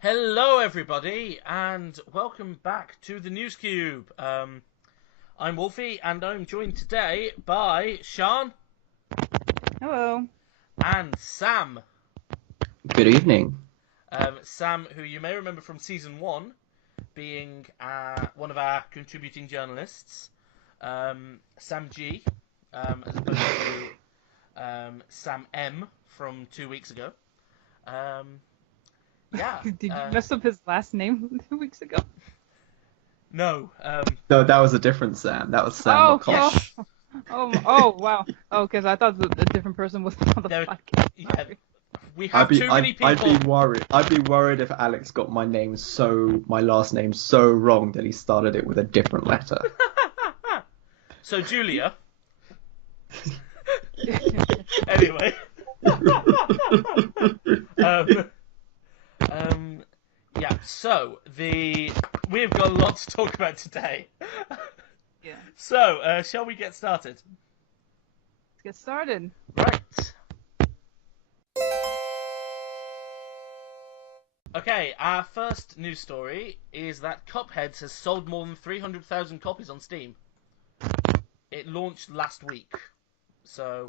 Hello, everybody, and welcome back to the NewsCube. I'm Wolfie, and I'm joined today by Sian. Hello. And Sam. Good evening. Sam, who you may remember from Season 1, being one of our contributing journalists. Sam G, as opposed to Sam M from 2 weeks ago. Yeah. Did you mess up his last name 2 weeks ago? No. No, that was a different Sam. That was Sam McCosh. Oh, wow. Oh, because I thought a different person was on the podcast. Yeah, we have too many people. I'd be worried if Alex got my last name so wrong that he started it with a different letter. So Julia. Anyway. Yeah, so we've got a lot to talk about today. Yeah. So, shall we get started? Let's get started. Right. Okay, our first news story is that Cuphead has sold more than 300,000 copies on Steam. It launched last week, so...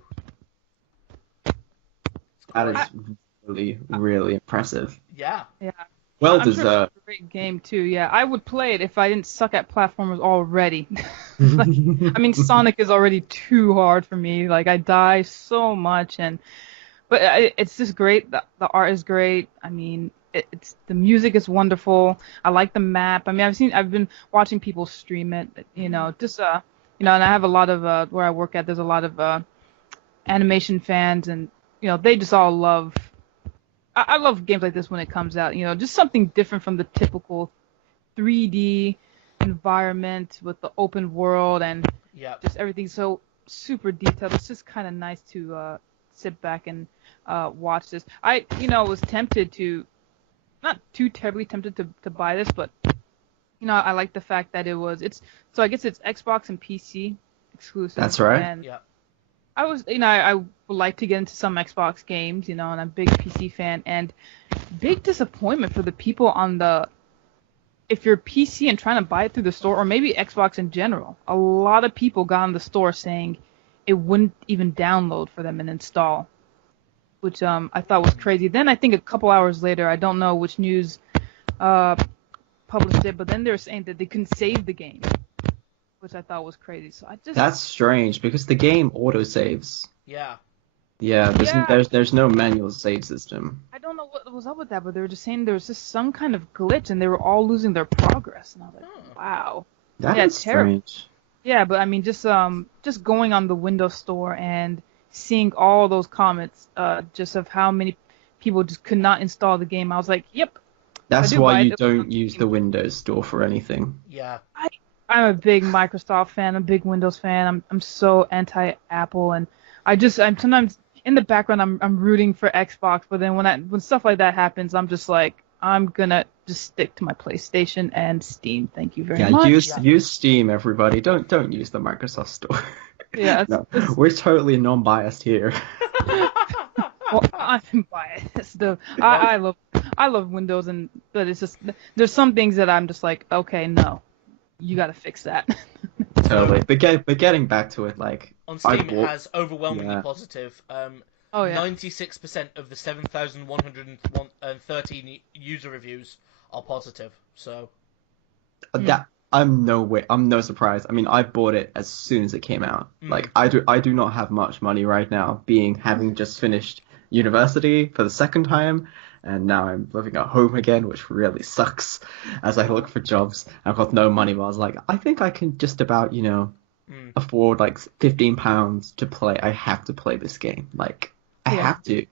That is really impressive. Yeah. Yeah. Well I'm deserved. sure it's a great game, too. Yeah, I would play it if I didn't suck at platformers already. Sonic is already too hard for me. Like, I die so much, but it's just great. The art is great. I mean, the music is wonderful. I like the map. I mean, I've been watching people stream it. And I have a lot of where I work at. There's a lot of animation fans, and they just all love. I love games like this when it comes out. Just something different from the typical 3D environment with the open world and just everything so super detailed. It's just kind of nice to sit back and watch this. I was tempted to, not too terribly tempted to buy this, but I like the fact that I guess it's Xbox and PC exclusive. That's right. And I was, I would like to get into some Xbox games, and I'm a big PC fan, and big disappointment for the people if you're PC and trying to buy it through the store, or maybe Xbox in general. A lot of people got in the store saying it wouldn't even download for them and install, which I thought was crazy. Then I think a couple hours later, I don't know which news published it, but then they were saying that they couldn't save the game, which I thought was crazy. So That's strange because the game autosaves. Yeah. Yeah, there's no manual save system. I don't know what was up with that, but they were just saying there was just some kind of glitch and they were all losing their progress, and I was like, wow. That is strange. Yeah, but I mean, just going on the Windows Store and seeing all those comments, just of how many people just could not install the game, I was like, yep. That's why you don't use the Windows Store for anything. Yeah. I'm a big Microsoft fan, a big Windows fan. I'm so anti-Apple, and I'm sometimes in the background I'm rooting for Xbox, but then when stuff like that happens, I'm just like, I'm gonna just stick to my PlayStation and Steam. Thank you very much. Use Steam, everybody. Don't use the Microsoft Store. Yeah, we're totally non-biased here. Well, I'm biased. I love Windows, but it's just there's some things that I'm just like, okay, no, you got to fix that. Totally. But getting back to it, like on Steam, it has overwhelmingly positive. 96% of the 7,113 user reviews are positive. So I'm no surprise. I mean, I bought it as soon as it came out. Like I do not have much money right now, having just finished university for the second time, and now I'm living at home again, which really sucks as I look for jobs. I've got no money, but I was like, I think I can just about, afford like £15 to play. I have to play this game. Like I have to.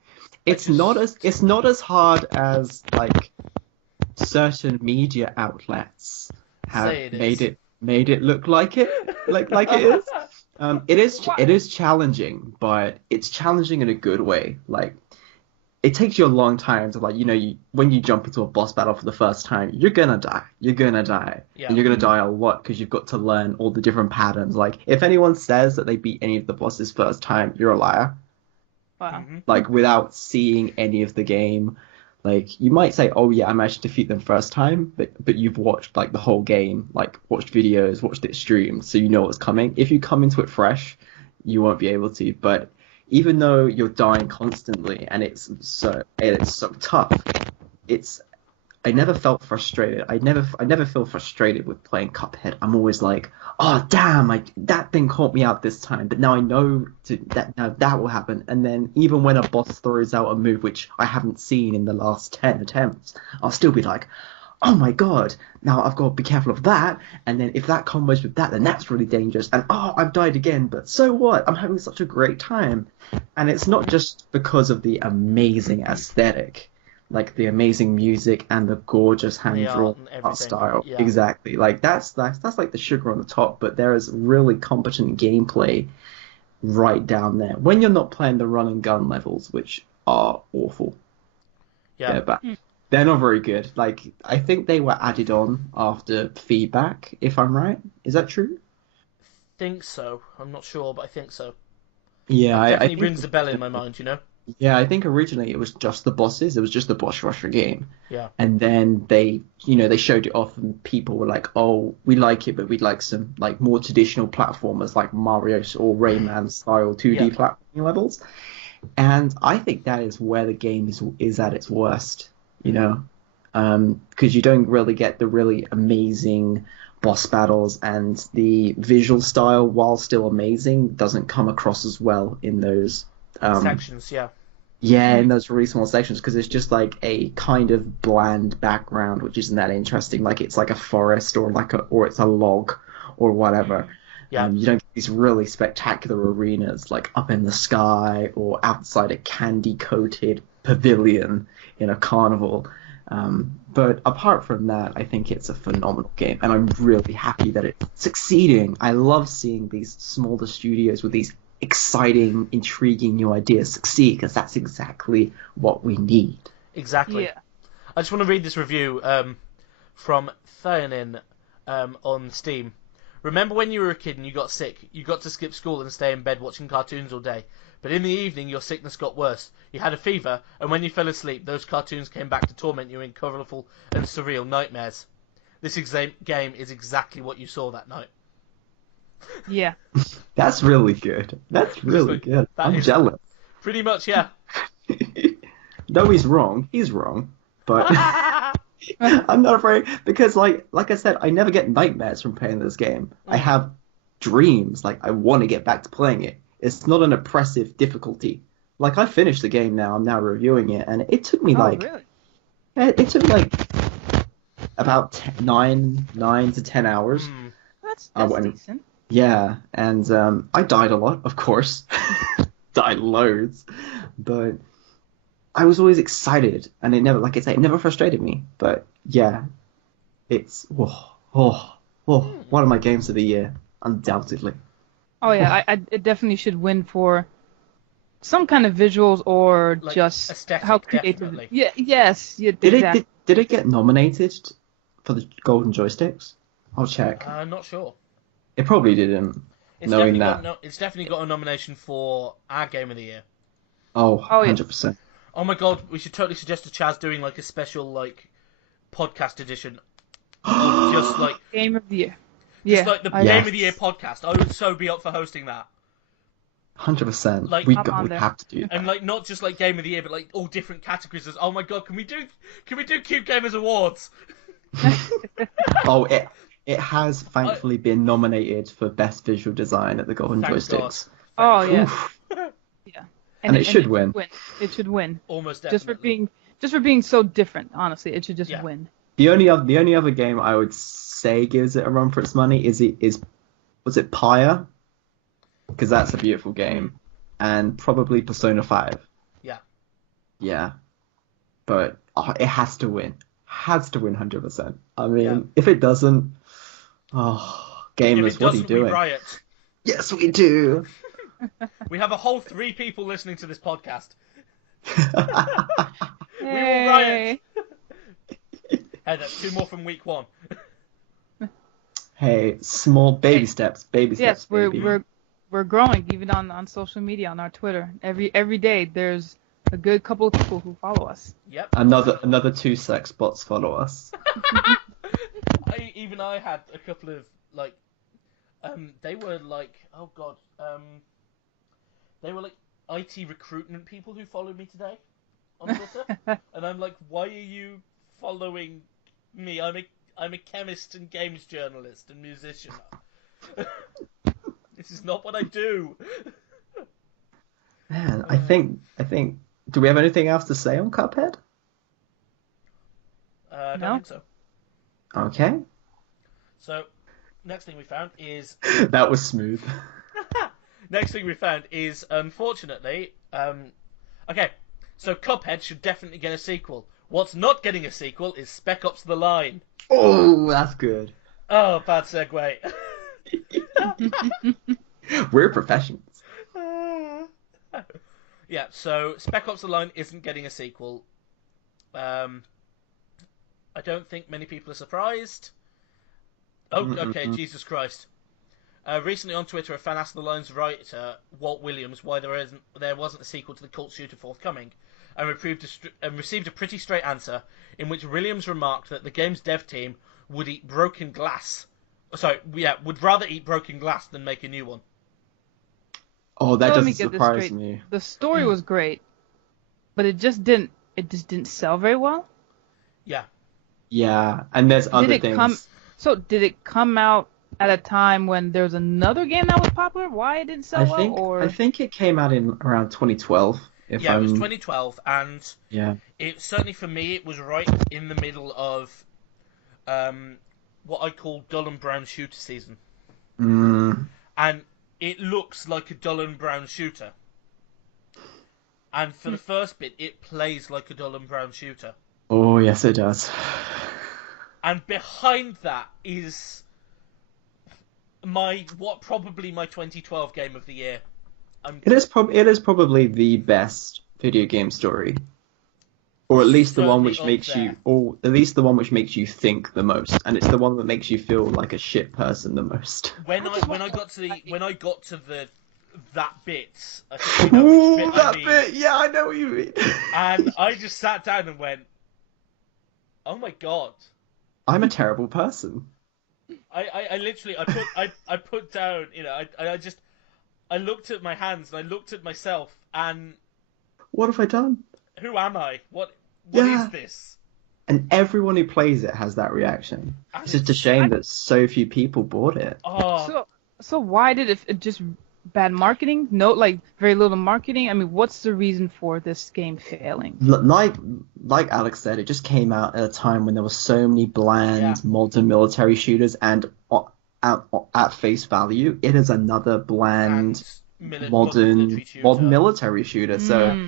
It's not as hard as like certain media outlets have made it look like it is. It is challenging, but it's challenging in a good way. Like it takes you a long time to when you jump into a boss battle for the first time, you're gonna die. And you're gonna die a lot because you've got to learn all the different patterns. Like if anyone says that they beat any of the bosses first time, you're a liar. Wow. Like without seeing any of the game, Like, you might say, oh yeah, I managed to defeat them first time, but you've watched like the whole game, like watched videos, watched it streamed, so you know what's coming. If you come into it fresh, you won't be able to. But even though you're dying constantly and it's so tough, I never felt frustrated. I never feel frustrated with playing Cuphead. I'm always like, oh damn, that thing caught me out this time, but now I know that will happen. And then even when a boss throws out a move which I haven't seen in the last 10 attempts, I'll still be like, oh my god, now I've got to be careful of that. And then if that combos with that, then that's really dangerous. And oh, I've died again, but so what? I'm having such a great time. And it's not just because of the amazing aesthetic, like the amazing music and the gorgeous hand-drawn art style. Yeah. Exactly. Like that's like the sugar on the top, but there is really competent gameplay right down there. When you're not playing the run and gun levels, which are awful. Yeah. But they're not very good. Like, I think they were added on after feedback, if I'm right. Is that true? Think so. I'm not sure, but I think so. Yeah, It I definitely think rings a bell in my mind, you know? Yeah, I think originally it was just the bosses. It was just the boss rusher game. Yeah. And then they showed it off, and people were like, "Oh, we like it, but we'd like some like more traditional platformers like Mario or Rayman style 2D platforming levels." And I think that is where the game is at its worst, you know, because you don't really get the really amazing boss battles, and the visual style, while still amazing, doesn't come across as well in those sections. Yeah, in those really small sections, because it's just like a kind of bland background, which isn't that interesting. Like, it's like a forest or it's a log or whatever. Yeah. You don't get these really spectacular arenas like up in the sky or outside a candy-coated pavilion in a carnival. But apart from that, I think it's a phenomenal game, and I'm really happy that it's succeeding. I love seeing these smaller studios with these exciting, intriguing new ideas succeed, because that's exactly what we need. Exactly. Yeah. I just want to read this review from Thianin on Steam. Remember when you were a kid and you got sick? You got to skip school and stay in bed watching cartoons all day. But in the evening, your sickness got worse. You had a fever, and when you fell asleep, those cartoons came back to torment you in colourful and surreal nightmares. This game is exactly what you saw that night. Yeah. That's really good. That's really good. I'm jealous. Pretty much, yeah. Though he's wrong, but I'm not afraid, because like I said, I never get nightmares from playing this game. I have dreams, like I want to get back to playing it. It's not an oppressive difficulty. Like, I finished the game now, I'm now reviewing it, and it took me Really? it took like about 9 to 10 hours. That's went- decent. Yeah, and I died a lot, of course. Died loads. But I was always excited, and it never, like I say, it never frustrated me. But yeah, it's one of my games of the year, undoubtedly. Oh yeah, it definitely should win for some kind of visuals or Like, just aesthetic, how creative. definitely. Yeah. Yes. Yeah. Did exactly. it get nominated for the Golden Joysticks? I'll check. Not sure. It probably didn't. It's knowing definitely that. it's definitely got a nomination for our game of the year. Oh, yeah. 100%. Oh my god, we should totally suggest to Chaz doing like a special like podcast edition of just like Game of the year. just like the Yes. game of the year podcast. I would so be up for hosting that. 100%. Like, we I'm on there. have to do that. And like not just like game of the year, but like all different categories. Oh my god, can we do CubedGamers Awards? Oh, it has thankfully been nominated for Best Visual Design at the Golden Thank Joysticks. Oh yeah. Oof. Yeah. And it should win. It should win. Almost definitely. Just for being so different. Honestly, it should just Yeah. win. The only other game I would say gives it a run for its money was it Pyre? Because that's a beautiful game, and probably Persona 5. Yeah. Yeah, but it has to win. Has to win 100%. I mean, Yeah. if it doesn't, If gamers, it what are you doesn't, we doing? riot. Yes, we do. We have a whole 3 people listening to this podcast. Hey. We will riot. Hey, that's 2 more from week 1. Hey, small baby steps, baby Yes, steps, baby. we're growing even on social media, on our Twitter. Every day there's a good couple of people who follow us. Yep. Another 2 sex bots follow us. I had a couple of like, they were like, oh god, they were like IT recruitment people who followed me today on Twitter, and I'm like, why are you following me? I'm a chemist and games journalist and musician. This is not what I do. Man, I think. Do we have anything else to say on Cuphead? I don't No. think so. Okay. So, next thing we found is... That was smooth. Next thing we found is, unfortunately... Okay, so Cuphead should definitely get a sequel. What's not getting a sequel is Spec Ops The Line. Oh, that's good. Oh, bad segue. We're professionals. Yeah, so Spec Ops The Line isn't getting a sequel. I don't think many people are surprised. Oh, okay, Jesus Christ. Recently on Twitter, a fan asked The Line's writer, Walt Williams, why there wasn't a sequel to the cult shooter forthcoming, and received a pretty straight answer, in which Williams remarked that the game's dev team would eat broken glass. Would rather eat broken glass than make a new one. Oh, that Let me doesn't get this surprise straight. me. The story was great, but it just didn't sell very well. Yeah. Yeah, and there's other things. So did it come out at a time when there was another game that was popular? Why it didn't sell well? I think it came out in around 2012. It was 2012, and yeah, it certainly for me it was right in the middle of what I call dull and brown shooter season. And it looks like a dull and brown shooter. And for the first bit, it plays like a dull and brown shooter. Oh, yes, it does. And behind that is probably my 2012 game of the year. It is probably the best video game story, or at least the one which makes you think the most, and it's the one that makes you feel like a shit person the most. When I got to that bit, I think you know which bit I mean. Bit, yeah, I know what you mean. And I just sat down and went, "Oh my god, I'm a terrible person." I literally I put down, you know, I looked at my hands and I looked at myself and what have I done? Who am I? What is this? And everyone who plays it has that reaction. It's just a shame that so few people bought it. Oh. So why did it just bad marketing? No, like very little marketing. I mean, what's the reason for this game failing? Like Alex said, it just came out at a time when there were so many bland modern military shooters, and at face value, it is another bland modern military shooter. So,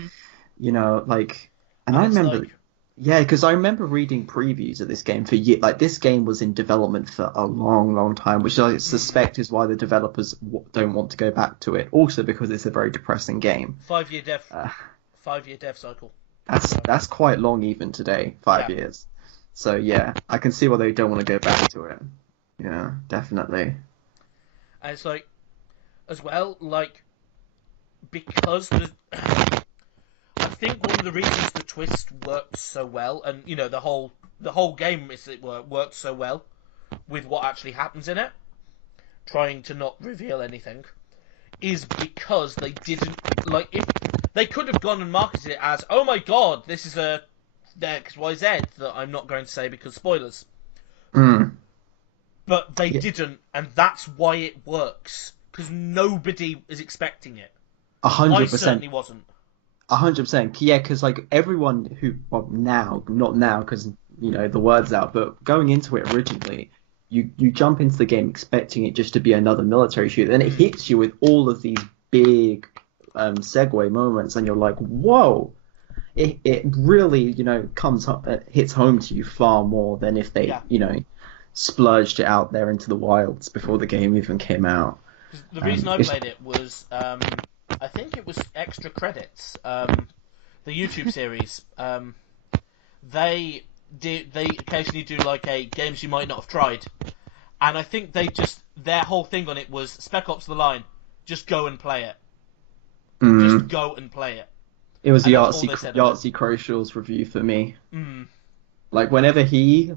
you know, like, and I remember. Yeah, because I remember reading previews of this game for years. Like, this game was in development for a long, long time, which I suspect is why the developers don't want to go back to it. Also because it's a very depressing game. 5-year dev cycle. That's quite long even today, 5 years. So yeah, I can see why they don't want to go back to it. Yeah, definitely. And it's like, as well, like, because I think one of the reasons the twist worked so well, and you know the whole game worked so well with what actually happens in it, trying to not reveal anything, is because they didn't if they could have gone and marketed it as, oh my god, this is a XYZ that I'm not going to say because spoilers. But they didn't, and that's why it works, because nobody is expecting it. 100%. I certainly wasn't. 100%. Yeah, because like everyone who, well, not now, because you know the word's out, but going into it originally, you jump into the game expecting it just to be another military shooter, and it hits you with all of these big segue moments, and you're like, whoa! It really, you know, hits home to you far more than if they, you know, splurged it out there into the wilds before the game even came out. The reason I played it was, I think it was Extra Credits, the YouTube series. They occasionally do like a games you might not have tried, and I think their whole thing on it was Spec Ops: The Line. Just go and play it. Just go and play it. It was And that's all they said of it. Yahtzee Crochel's review for me. Mm. Like, whenever he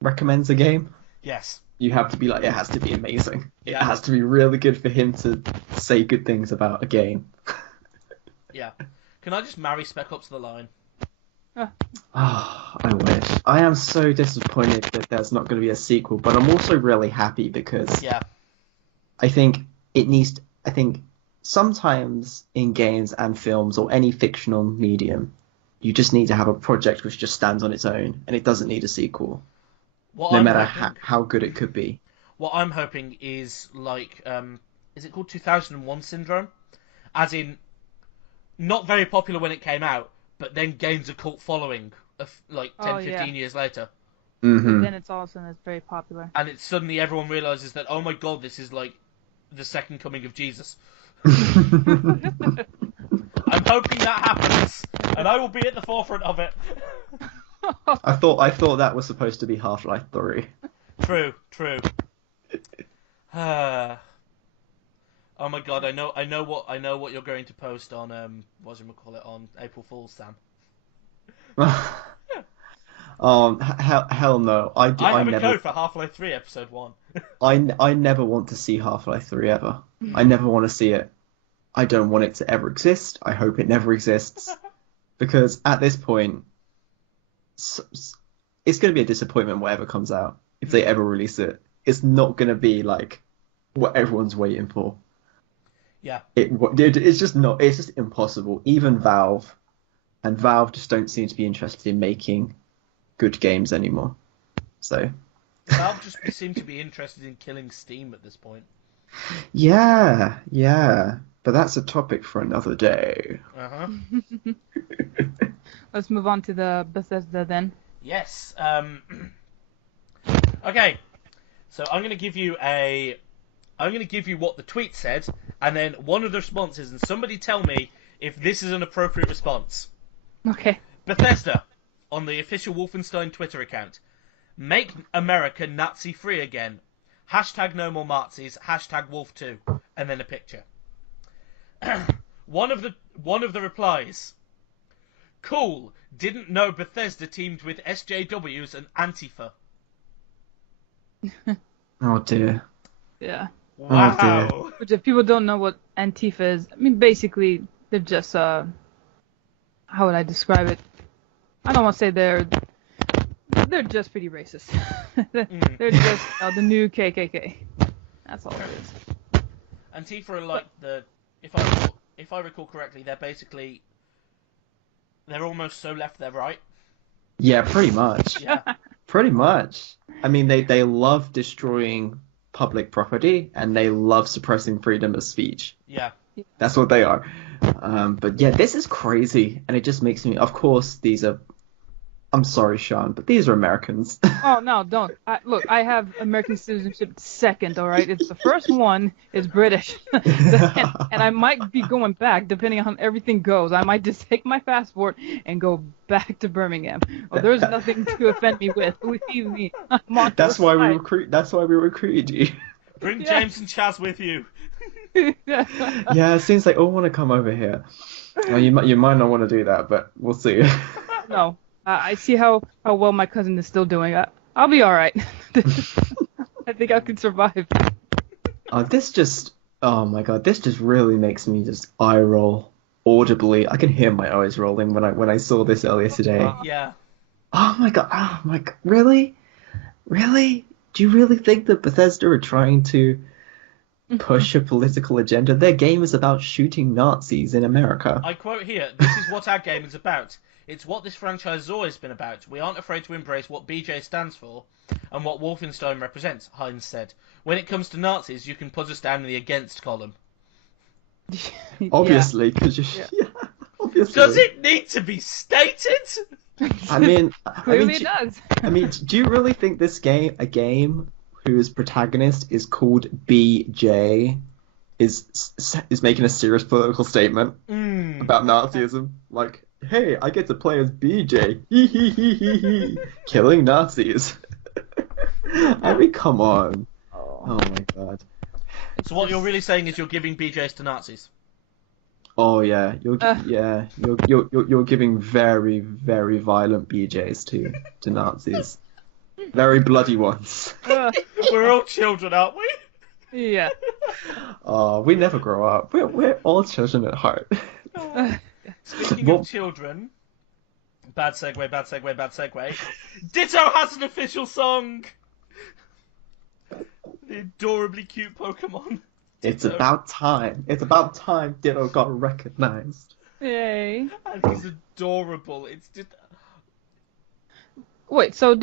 recommends a game, Yes. you have to be like, it has to be amazing. It Yeah. has to be really good for him to say good things about a game. Yeah. Can I just marry Spec Ops The Line? Ah, I wish. I am so disappointed that there's not going to be a sequel, but I'm also really happy because Yeah. I think I think sometimes in games and films or any fictional medium, you just need to have a project which just stands on its own and it doesn't need a sequel, What no I'm matter hoping, how good it could be. What I'm hoping is like, is it called 2001 syndrome? As in, not very popular when it came out, but then gains a cult following of like 10, 15 years later. Mm-hmm. But then it's all of a sudden it's very popular. And it's suddenly everyone realizes that, oh my god, this is like the second coming of Jesus. I'm hoping that happens, and I will be at the forefront of it. I thought that was supposed to be Half-Life 3. True. Oh my god, I know what you're going to post on on April Fool's, Sam. Hell no. I have a never code for Half-Life 3 Episode 1. I never want to see Half-Life 3 ever. I never want to see it. I don't want it to ever exist. I hope it never exists. Because at this point, it's going to be a disappointment whatever comes out. If they ever release it, it's not going to be like what everyone's waiting for. Yeah. It's just not. It's just impossible. Even Valve just don't seem to be interested in making good games anymore. So. Valve just seem to be interested in killing Steam at this point. Yeah. But that's a topic for another day. Uh-huh. Let's move on to the Bethesda then. Yes. Okay. So I'm going to give you what the tweet said, and then one of the responses, and somebody tell me if this is an appropriate response. Okay. Bethesda, on the official Wolfenstein Twitter account, make America Nazi-free again. Hashtag no more Nazis. Hashtag Wolf2, and then a picture. One of the replies. Cool. Didn't know Bethesda teamed with SJWs and Antifa. Oh dear. Yeah. Wow. Which if people don't know what Antifa is, I mean basically they're just how would I describe it? I don't want to say they're just pretty racist. They're just the new KKK. That's all it is. Antifa are like if I recall correctly, they're almost so left they're right. Yeah, pretty much. Yeah. Pretty much. I mean, they love destroying public property and they love suppressing freedom of speech. Yeah. That's what they are. But yeah, this is crazy, and it just makes me. Of course, these are. I'm sorry, Sean, but these are Americans. Oh no, don't. Look, I have American citizenship second. All right, it's the first one is British, and I might be going back depending on how everything goes. I might just take my passport and go back to Birmingham. Oh, there's nothing to offend me with. Believe me, I'm on That's your why side. we recruit. That's why we recruited you. Bring Yeah. James and Chaz with you. Yeah, it seems like all want to come over here. Well, you might not want to do that, but we'll see. No, I see how well my cousin is still doing. I'll be all right. I think I can survive. Oh my god, this just really makes me just eye roll audibly. I can hear my eyes rolling when I saw this earlier today. Yeah. Oh my god, really? Really? Do you really think that Bethesda are trying to push a political agenda? Their game is about shooting Nazis in America. I quote here, this is what our game is about. It's what this franchise has always been about. We aren't afraid to embrace what BJ stands for and what Wolfenstein represents, Hines said. When it comes to Nazis, you can put us down in the against column. Obviously, because obviously. Does it need to be stated? I mean, Clearly it does. I mean, do you really think a game whose protagonist is called BJ is making a serious political statement about Nazism? Like, hey, I get to play as BJ, killing Nazis. I mean, come on. Oh my god. So what you're really saying is you're giving BJs to Nazis? Oh yeah, you're giving very, very violent BJs to Nazis. Very bloody ones. We're all children, aren't we? Yeah. Oh, we never grow up. We're all children at heart. Speaking of children, bad segue. Ditto has an official song. The adorably cute Pokemon. It's about time. It's about time Ditto got recognized. Yay. And he's adorable. It's just... Wait, so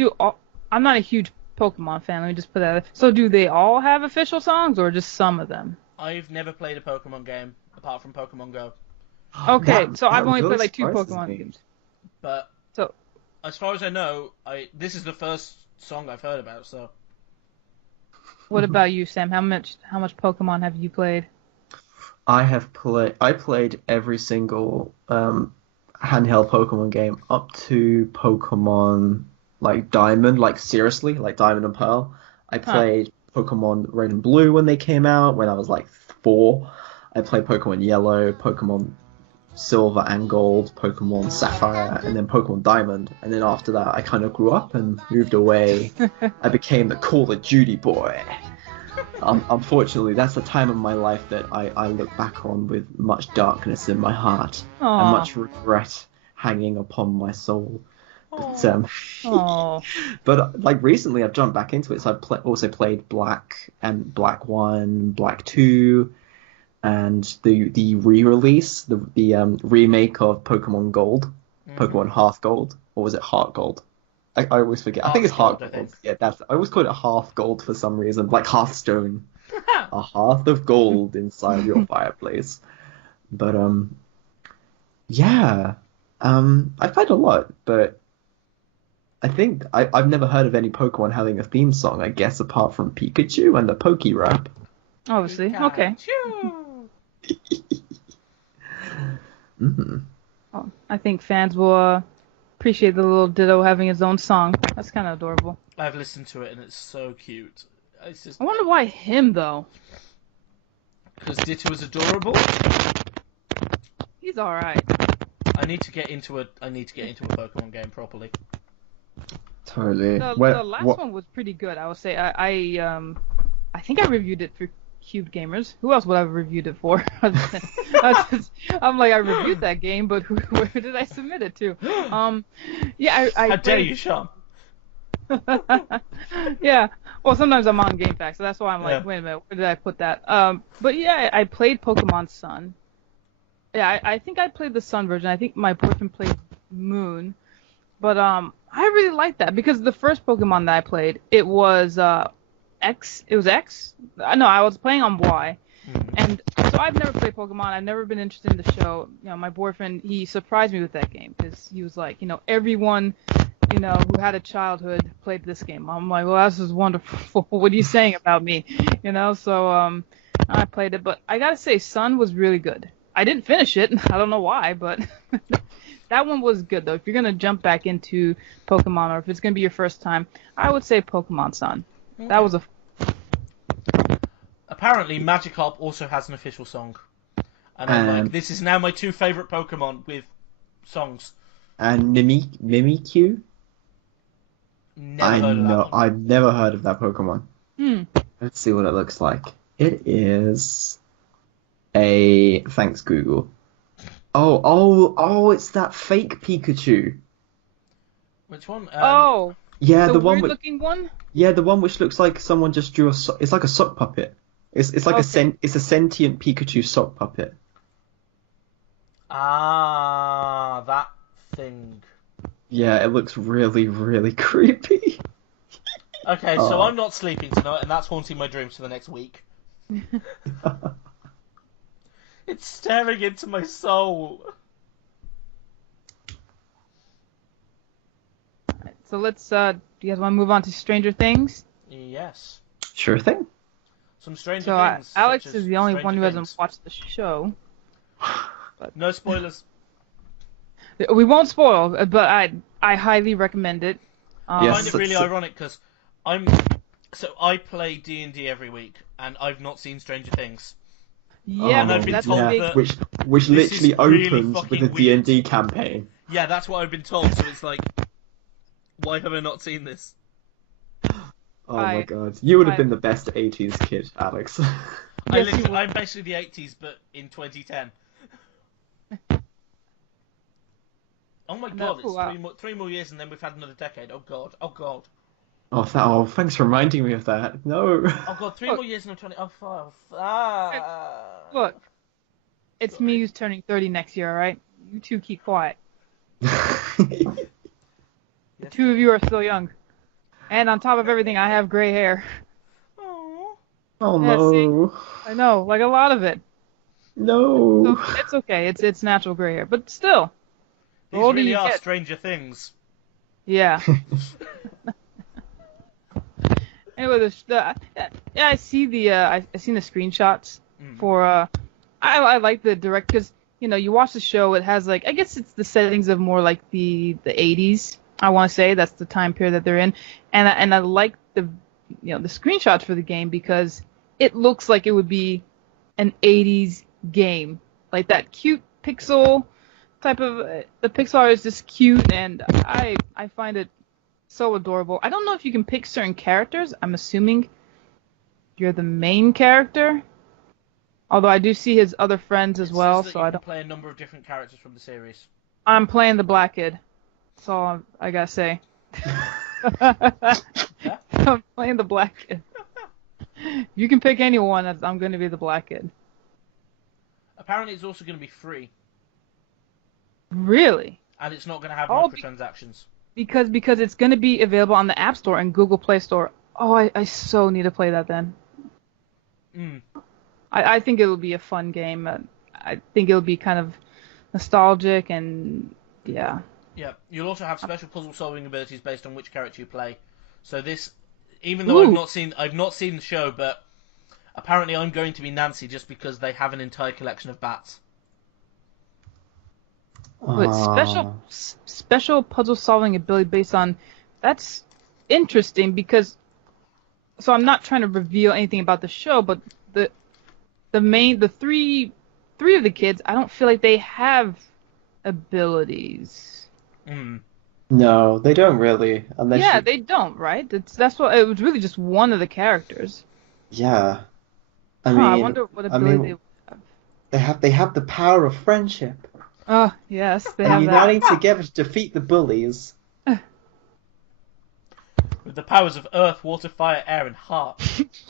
I'm not a huge Pokemon fan, let me just put that. So do they all have official songs, or just some of them? I've never played a Pokemon game, apart from Pokemon Go. Okay, so I've that only really played like 2 surprises Pokemon me. games. But, So, as far as I know, this is the first song I've heard about, so... what about you, Sam? How much Pokemon have you played? I played every single handheld Pokemon game up to Pokemon like Diamond, like seriously, like Diamond and Pearl. I played Pokemon Red and Blue when they came out when I was like 4. I played Pokemon Yellow, Pokemon Silver and Gold, Pokemon Sapphire, and then Pokemon Diamond. And then after that, I kind of grew up and moved away. I became the Call of Duty boy. Unfortunately, that's the time of my life that I look back on with much darkness in my heart and much regret hanging upon my soul. But like recently, I've jumped back into it. So I've also played Black and Black 1, Black 2, and the re-release, the remake of Pokemon Gold, Pokemon Hearth Gold, or was it Heart Gold? I always forget. I think it's Heart Gold. Yeah, I always call it Hearth Gold for some reason, like Hearthstone, a hearth of gold inside your fireplace. But yeah, I played a lot, but I think I've never heard of any Pokemon having a theme song. I guess apart from Pikachu and the Poke Rap. Obviously, okay. Well, I think fans will appreciate the little Ditto having his own song. That's kind of adorable. I've listened to it and it's so cute. It's just... I wonder why him though. Because Ditto is adorable. He's all right. I need to get into a Pokemon game properly. Totally. The last one was pretty good, I would say. I think I reviewed it for CubedGamers. Who else would I have reviewed it for? I'm like, I reviewed that game, but where did I submit it to? Yeah, How dare you, Sean? Yeah. Well, sometimes I'm on GameFAQs, so that's why I'm like, wait a minute, where did I put that? But yeah, I played Pokemon Sun. Yeah, I think I played the Sun version. I think my boyfriend played Moon. But I really liked that because the first Pokemon that I played, it was X. It was X? No, I was playing on Y. And so I've never played Pokemon. I've never been interested in the show. You know, my boyfriend, he surprised me with that game because he was like, everyone, who had a childhood played this game. I'm like, well, this is wonderful. What are you saying about me? So I played it. But I got to say, Sun was really good. I didn't finish it. I don't know why, but that one was good, though. If you're going to jump back into Pokemon or if it's going to be your first time, I would say Pokemon Sun. Okay. That was Apparently, Magikarp also has an official song. And I'm like, this is now my 2 favorite Pokemon with songs. And Mimikyu? I've never heard of that Pokemon. Let's see what it looks like. It is thanks Google. Oh, it's that fake Pikachu. Which one? Yeah, the one looking one? Yeah, the one which looks like someone just drew it's like a sock puppet. It's like it's a sentient Pikachu sock puppet. Ah, that thing. Yeah, it looks really, really creepy. Okay, so I'm not sleeping tonight, and that's haunting my dreams for the next week. It's staring into my soul. So let's, do you guys want to move on to Stranger Things? Yes. Sure thing. Some Stranger Things. Alex is the only one who hasn't watched the show. But... No spoilers. We won't spoil, but I highly recommend it. I find it really ironic because I play D&D every week, and I've not seen Stranger Things. Yeah, and I've been that's told a big. that which this is literally really opens fucking with a weird. D&D campaign. Yeah, that's what I've been told. So it's like, why have I not seen this? Oh my god. You would have been the best 80s kid, Alex. I'm basically the 80s, but in 2010. Oh my god, it's 3 more years and then we've had another decade. Oh god, oh god. Oh, thanks for reminding me of that. No. Oh god, 3 more years and I'm 20. Oh fuck. Look, it's me who's turning 30 next year, alright? You two keep quiet. The two of you are still young. And on top of everything, I have gray hair. Oh Yeah, no. see? I know, like a lot of it. No. So it's okay. It's natural gray hair, but still. These really are Stranger Things. Yeah. Anyway, I see I seen the screenshots for I like the direct because you watch the show. It has like I guess it's the settings of more like the 80s. I want to say that's the time period that they're in, and I like the the screenshots for the game because it looks like it would be an 80s game, like that cute pixel type of the pixel art is just cute, and I find it so adorable. I don't know if you can pick certain characters. I'm assuming you're the main character, although I do see his other friends as well. So I don't play a number of different characters from the series. I'm playing the black kid. That's all I gotta say. I'm playing the black kid. You can pick anyone. I'm going to be the black kid. Apparently, it's also going to be free. Really? And it's not going to have microtransactions. Because it's going to be available on the App Store and Google Play Store. Oh, I so need to play that then. I think it'll be a fun game. I think it'll be kind of nostalgic and yeah. Yeah, you'll also have special puzzle-solving abilities based on which character you play. So this, even though I've not seen the show, but apparently I'm going to be Nancy just because they have an entire collection of bats. But special puzzle-solving ability based on that's interesting because. So I'm not trying to reveal anything about the show, but the three of the kids, I don't feel like they have abilities. No, they don't really. They don't, right? That's what it was really just one of the characters. Yeah, I wonder what ability they have. They have the power of friendship. Oh yes, they have uniting together to defeat the bullies. With the powers of earth, water, fire, air, and heart.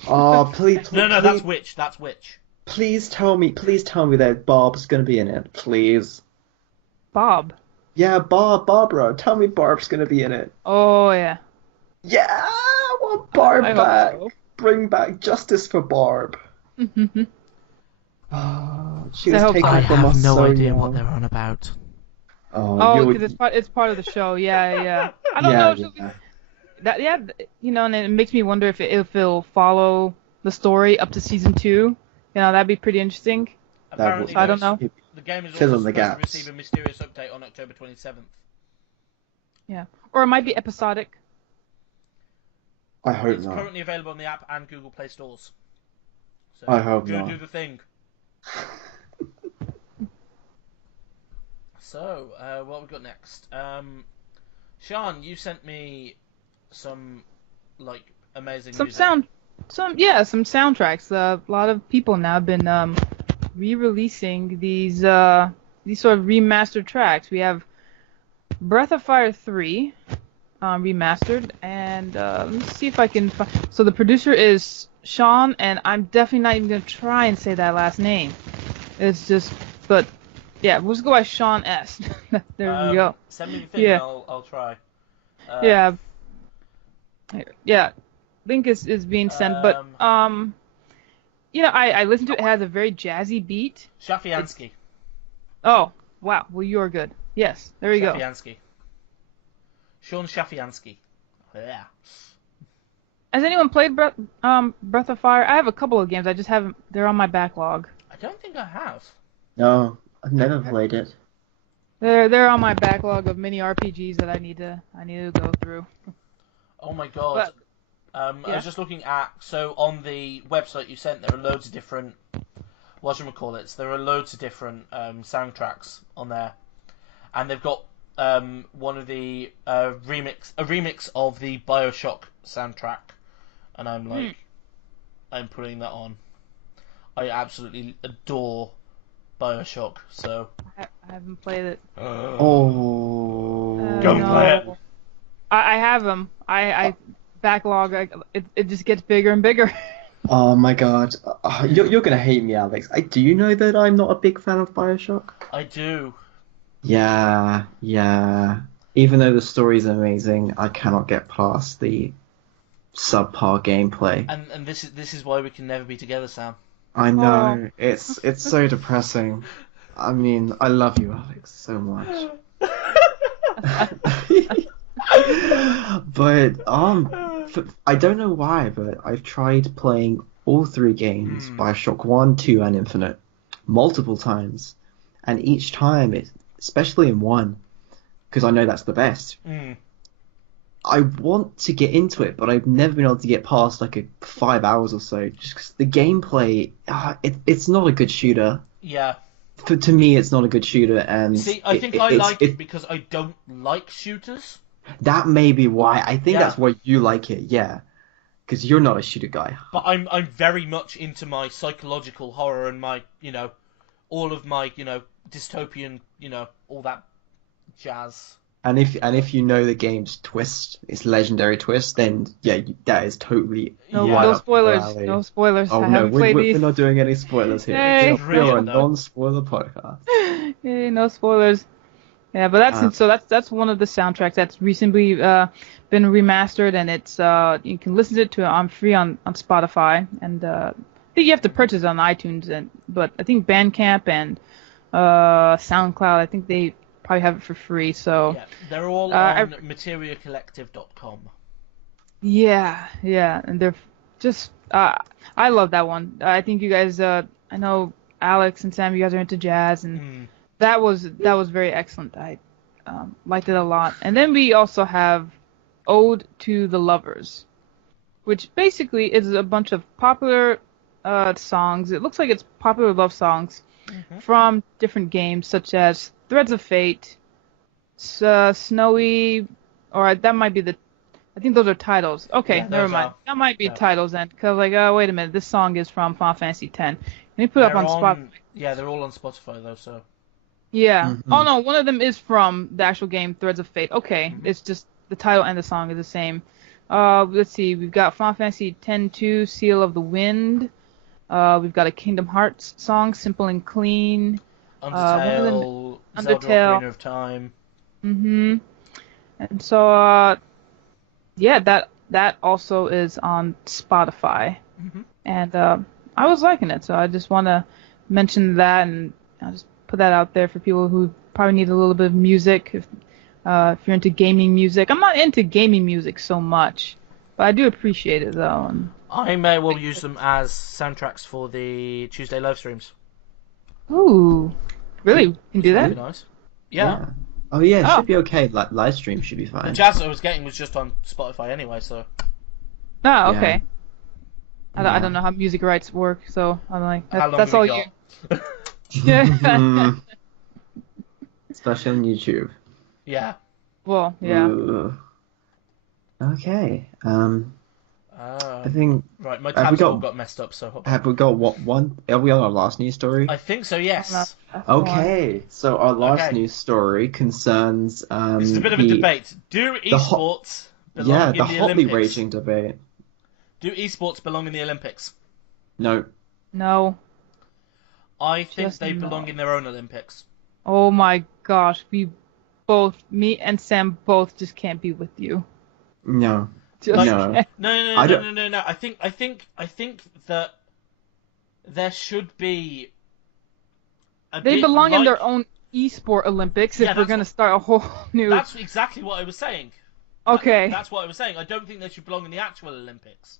Oh, please! No, that's witch. That's witch. Please tell me that Barb's gonna be in it, please. Bob. Yeah, Barbara. Tell me Barb's gonna be in it. Oh, yeah. Yeah, I want Barb back. So. Bring back justice for Barb. She was taken from us so young. I have no idea what they're on about. Oh, because it's part of the show. Yeah. I don't know. And it makes me wonder if it'll follow the story up to season 2. That'd be pretty interesting. Apparently, I don't know. The game is also supposed to receive a mysterious update on October 27th. Yeah. Or it might be episodic. I hope it's not. It's currently available on the app and Google Play stores. So I hope not. Go do the thing. So, what have we got next? Sean, you sent me some, amazing music. Some soundtracks. A lot of people now have been re-releasing these sort of remastered tracks. We have Breath of Fire 3 remastered, and let's see if I can find. So the producer is Sean, and I'm definitely not even gonna try and say that last name. It's just, but yeah, we'll just go by Sean S. There we go. Send me the thing. Yeah. I'll try. Yeah. Link is being sent, but I listened to it. It has a very jazzy beat. Shafiansky. Oh, wow. Well, you're good. Yes, there you go. Shafiansky. Sean Shafiansky. Yeah. Has anyone played Breath of Fire? I have a couple of games. I just haven't. They're on my backlog. I don't think I have. No, I've never played it. They're on my backlog of mini RPGs that I need to go through. Oh my god. I was just looking at, so on the website you sent, there are loads of different, whatchamacallits, there are loads of different soundtracks on there, and they've got one of the remix of the BioShock soundtrack, and I'm like, I'm putting that on. I absolutely adore BioShock, so I haven't played it. Oh. Go play it. I have them. I backlog. It just gets bigger and bigger. Oh my god. You're gonna hate me, Alex. Do you know that I'm not a big fan of BioShock? I do. Yeah. Even though the story's amazing, I cannot get past the subpar gameplay. And this is why we can never be together, Sam. I know. It's so depressing. I mean, I love you, Alex, so much. But I don't know why, but I've tried playing all 3 games, BioShock 1, 2, and Infinite, multiple times, and each time, especially in 1, because I know that's the best, I want to get into it, but I've never been able to get past like 5 hours or so, just because the gameplay, it's not a good shooter. Yeah. To me, it's not a good shooter, and see, I think I like it because I don't like shooters. That may be why. I think that's why you like it, yeah. Because you're not a shooter guy. But I'm very much into my psychological horror and my, all of my, dystopian, all that jazz. And if you know the game's twist, its legendary twist, then yeah, that is totally no spoilers. No spoilers. Oh I no, haven't played these. we're not doing any spoilers here. Yay. We're a non-spoiler podcast. Yay, no spoilers. Yeah, but that's one of the soundtracks that's recently been remastered, and it's you can listen to it on free on Spotify, and I think you have to purchase it on iTunes, but I think Bandcamp and SoundCloud, I think they probably have it for free. So yeah, they're all on materiacollective.com. Yeah, and they're just I love that one. I think you guys I know Alex and Sam, you guys are into jazz, and that was very excellent. I liked it a lot. And then we also have Ode to the Lovers, which basically is a bunch of popular songs. It looks like it's popular love songs from different games, such as Threads of Fate, Snowy, or that might be I think those are titles. Okay, yeah, never mind. That might be titles then, because wait a minute, this song is from Final Fantasy X. Let me put it up on Spotify. Yeah, they're all on Spotify though, so. Yeah. Oh no, one of them is from the actual game Threads of Fate. Okay, it's just the title and the song is the same. Let's see, we've got Final Fantasy X-2, Seal of the Wind. We've got a Kingdom Hearts song, Simple and Clean. Undertale, Zelda Ocarina of Time. And so, yeah, that also is on Spotify. And I was liking it, so I just want to mention that, and I'll just put that out there for people who probably need a little bit of music. If you're into gaming music, I'm not into gaming music so much, but I do appreciate it though. And I may well use them as soundtracks for the Tuesday live streams. Ooh, really? You can do that? That'd be nice. Yeah. Oh yeah, it should be okay. Like live stream should be fine. The jazz I was getting was just on Spotify anyway, so. Oh, okay. Yeah. I don't know how music rights work, so I'm like, that's all you. Yeah. Especially on YouTube. Yeah. Well, yeah. Ooh. Okay. I think. Right, my tabs all got messed up, so. Have we got one? Are we on our last news story? I think so. Yes. Okay, so our last news story concerns. It's a bit of a debate. Do esports belong in the Olympics? Yeah, the hotly raging debate. Do esports belong in the Olympics? No. No. I think they belong in their own Olympics. Oh my gosh, me and Sam both just can't be with you. No. No. I think that there should be. They belong in their own esport Olympics if we're going to start a whole new. That's exactly what I was saying. Okay. That's what I was saying. I don't think they should belong in the actual Olympics.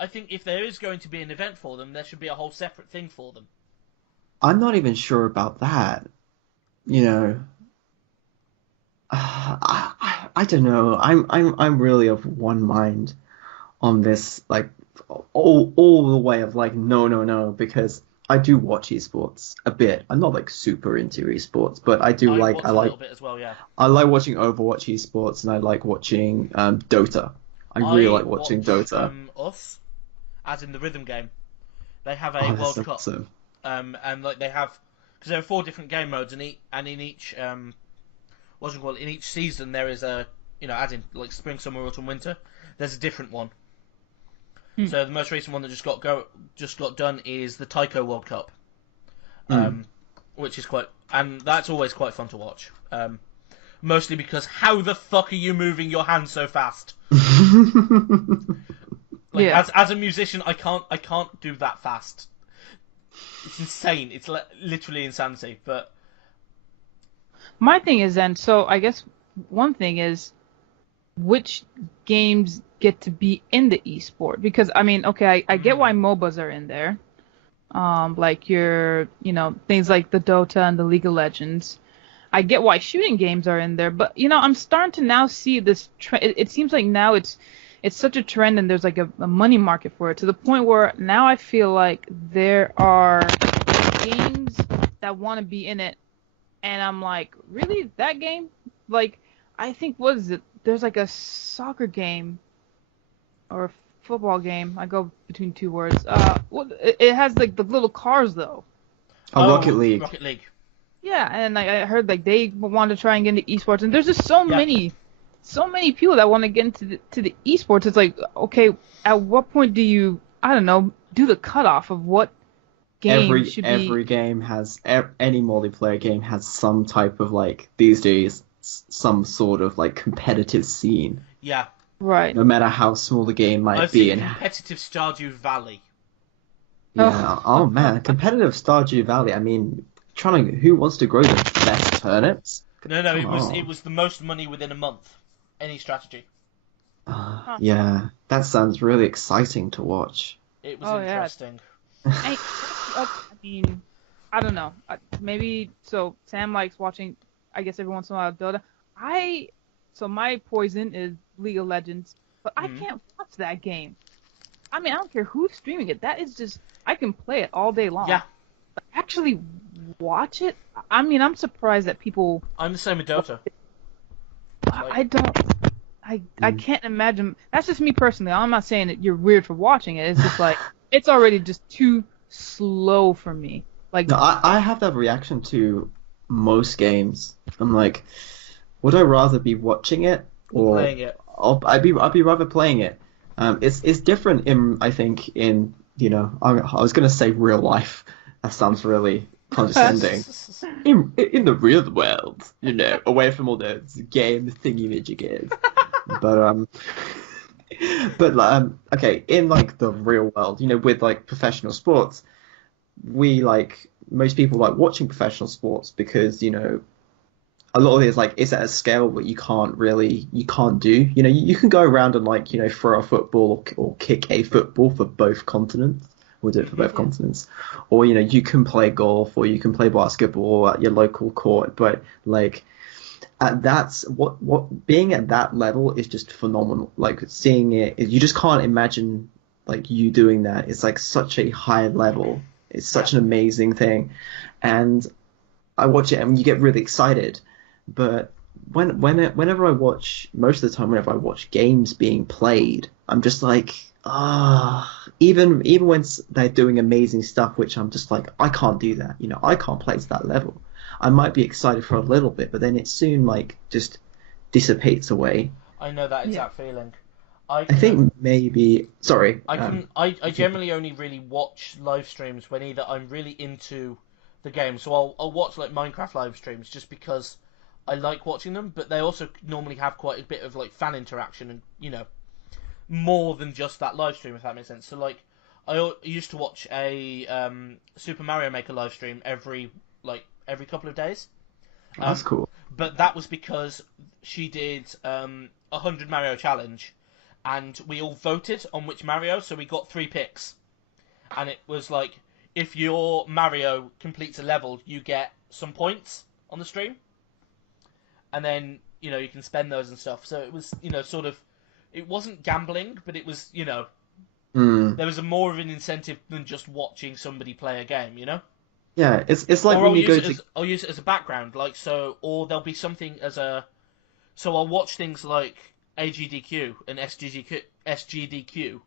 I think if there is going to be an event for them, there should be a whole separate thing for them. I'm not even sure about that. You know, I don't know. I'm really of one mind on this. Like all the way of like no, because I do watch esports a bit. I'm not like super into esports, but I do watch I a like little bit as well, yeah. I like watching Overwatch esports, and I like watching Dota. I really like watching Dota. Us, as in the rhythm game. They have a Oh, that's World so Cup, awesome. and like they have, because there are 4 different game modes, and in each what's it called? In each season there is a, as in like spring, summer, autumn, winter. There's a different one. So the most recent one that just got done is the Taiko World Cup, which is and that's always quite fun to watch. Mostly because how the fuck are you moving your hands so fast? As a musician, I can't do that fast. It's insane. It's literally insanity. But my thing is then, so I guess one thing is which games get to be in the esport, because I mean, okay, I get why MOBAs are in there, like your things like the Dota and the League of Legends. I get why shooting games are in there, but I'm starting to now see this trend. It seems like now it's such a trend, and there's like a money market for it, to the point where now I feel like there are games that want to be in it, and I'm like, really, that game? Like, I think, what is it? There's like a soccer game or a football game. I go between 2 words. It has like the little cars though. Rocket League. Rocket League. Yeah, and like I heard like they want to try and get into esports, and there's just so many people that want to get into the esports. It's like, okay, at what point do you, I don't know, do the cutoff of what game should be? Every game has, any multiplayer game has some type of, like, these days, some sort of like competitive scene. Yeah. Right. No matter how small the game might I've be. seen competitive Stardew Valley. Yeah. Oh man, competitive Stardew Valley. I mean, who wants to grow the best turnips? No, it was the most money within a month. Any strategy. Yeah, that sounds really exciting to watch. It was interesting. I mean, I don't know. Maybe so. Sam likes watching, I guess, every once in a while Dota. So my poison is League of Legends, but I can't watch that game. I mean, I don't care who's streaming it. That is just, I can play it all day long. Yeah. But actually watch it? I mean, I'm surprised that people... I'm the same with Dota. I can't imagine. That's just me personally. I'm not saying that you're weird for watching it. It's just like, it's already just too slow for me. Like, no, I have that reaction to most games. I'm like, would I rather be watching it or playing it? I'd be rather playing it. It's different I think in I was gonna say real life. That sounds really condescending. in the real world, away from all the game thingy-majiggies. But okay, in like the real world, with like professional sports, most people like watching professional sports because a lot of it is like, it's at a scale that you can't do. You can go around and like throw a football or kick a football for both continents. We'll do it for both continents. Or you can play golf or you can play basketball at your local court, but like being at that level is just phenomenal. Like seeing it, you just can't imagine like you doing that. It's like such a high level. It's such an amazing thing, and I watch it and you get really excited. But whenever I watch, most of the time whenever I watch games being played, I'm just like, even when they're doing amazing stuff, which I'm just like, I can't do that. I can't play to that level. I might be excited for a little bit, but then it soon like just dissipates away. I know that exact feeling. I think maybe. Sorry. I generally only really watch live streams when either I'm really into the game, so I'll watch like Minecraft live streams just because I like watching them, but they also normally have quite a bit of like fan interaction and more than just that live stream, if that makes sense. So like I used to watch a Super Mario Maker live stream every couple of days. That's cool. But that was because she did 100 Mario challenge, and we all voted on which Mario, so we got 3 picks. And it was like, if your Mario completes a level, you get some points on the stream. And then, you can spend those and stuff. So it was, sort of, it wasn't gambling, but it was, there was more of an incentive than just watching somebody play a game, you know? Yeah, it's like Or when you go to. I'll use it as a background, or there'll be something so I'll watch things like AGDQ and SGDQ,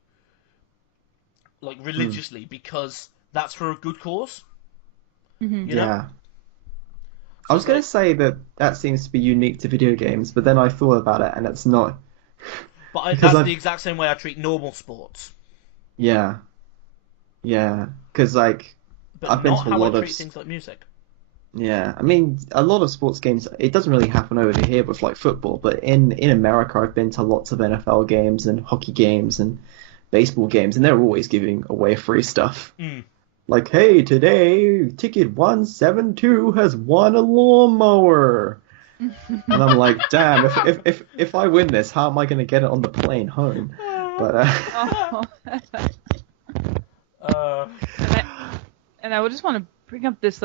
like religiously, because that's for a good cause. Mm-hmm. You know? Yeah. I was going to say that seems to be unique to video games, but then I thought about it and it's not. But that's the exact same way I treat normal sports. Yeah. Yeah. Because, like, But I've been not to a how lot I of. treat things like music. Yeah. I mean, a lot of sports games, it doesn't really happen over here with, like, football, but in America, I've been to lots of NFL games and hockey games and baseball games, and they're always giving away free stuff. Mm. Like, hey, today, ticket 172 has won a lawnmower. And I'm like, damn, if I win this, how am I going to get it on the plane home? But and I would just want to bring up this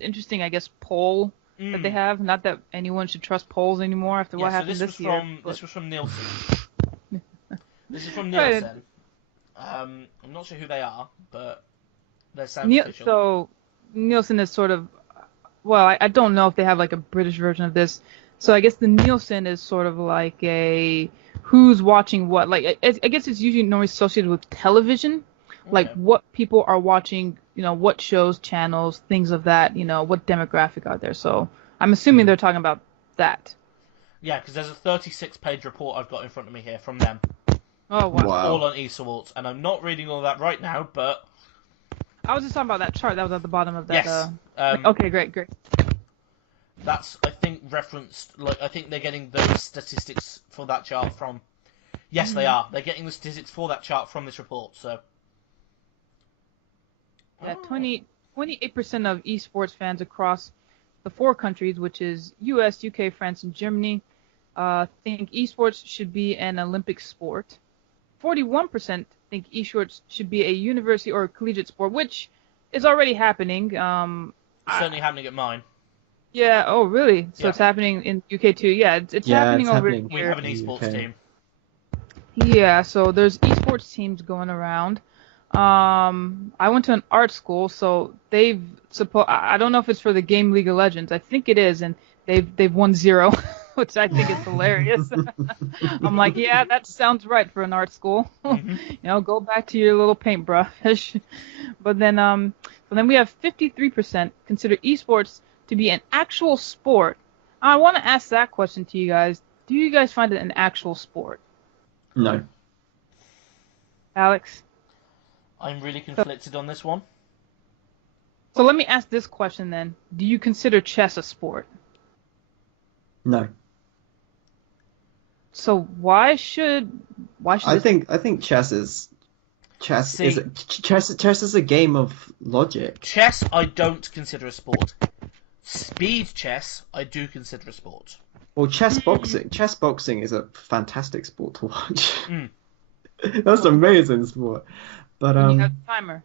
interesting, I guess, poll that they have. Not that anyone should trust polls anymore after what happened this year. This was from Nielsen. This is from Nielsen. I'm not sure who they are, but they sound official. So Nielsen is sort of, well, I don't know if they have like a British version of this. So I guess the Nielsen is sort of like a who's watching what. Like I guess it's usually normally associated with television, like what people are watching, what shows, channels, things of that, what demographic are there. So I'm assuming they're talking about that. Yeah, because there's a 36-page report I've got in front of me here from them. Oh, wow. All on Esports, and I'm not reading all that right now, but... I was just talking about that chart that was at the bottom of that. Yes. Okay, great. That's, I think, referenced... I think they're getting those statistics for that chart from... Yes, they are. They're getting the statistics for that chart from this report, so... Yeah, 28% of esports fans across the 4 countries, which is US, UK, France, and Germany, think esports should be an Olympic sport. 41% think esports should be a university or a collegiate sport, which is already happening. It's certainly happening at mine. Yeah, oh really? So It's happening in UK too. Yeah, it's happening over here. We have an esports team. Yeah, so there's esports teams going around. I went to an art school, so I don't know if it's for the game League of Legends. I think it is, and they've won 0, which I think is hilarious. I'm like, yeah, that sounds right for an art school. Go back to your little paintbrush. But then we have 53% consider esports to be an actual sport. I want to ask that question to you guys. Do you guys find it an actual sport? No. Alex? I'm really conflicted on this one. So let me ask this question then. Do you consider chess a sport? No. So why should I think chess is a game of logic. Chess I don't consider a sport. Speed chess I do consider a sport. Well, chess boxing is a fantastic sport to watch. That's an amazing sport. But you have a timer.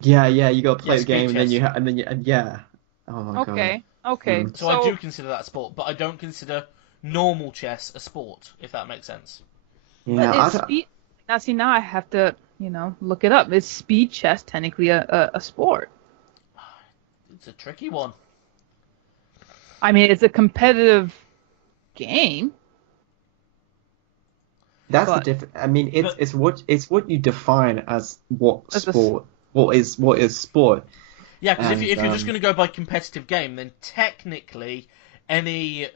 Yeah, you got to play the game and then yeah. Oh my god. Okay. So I do consider that a sport, but I don't consider normal chess a sport, if that makes sense. Yeah. Now I have to, look it up. Is speed chess technically a sport? It's a tricky one. I mean, it's a competitive game. That's the difference. I mean, it's what you define as what sport. What is sport? Yeah, because if you're just going to go by competitive game, then technically any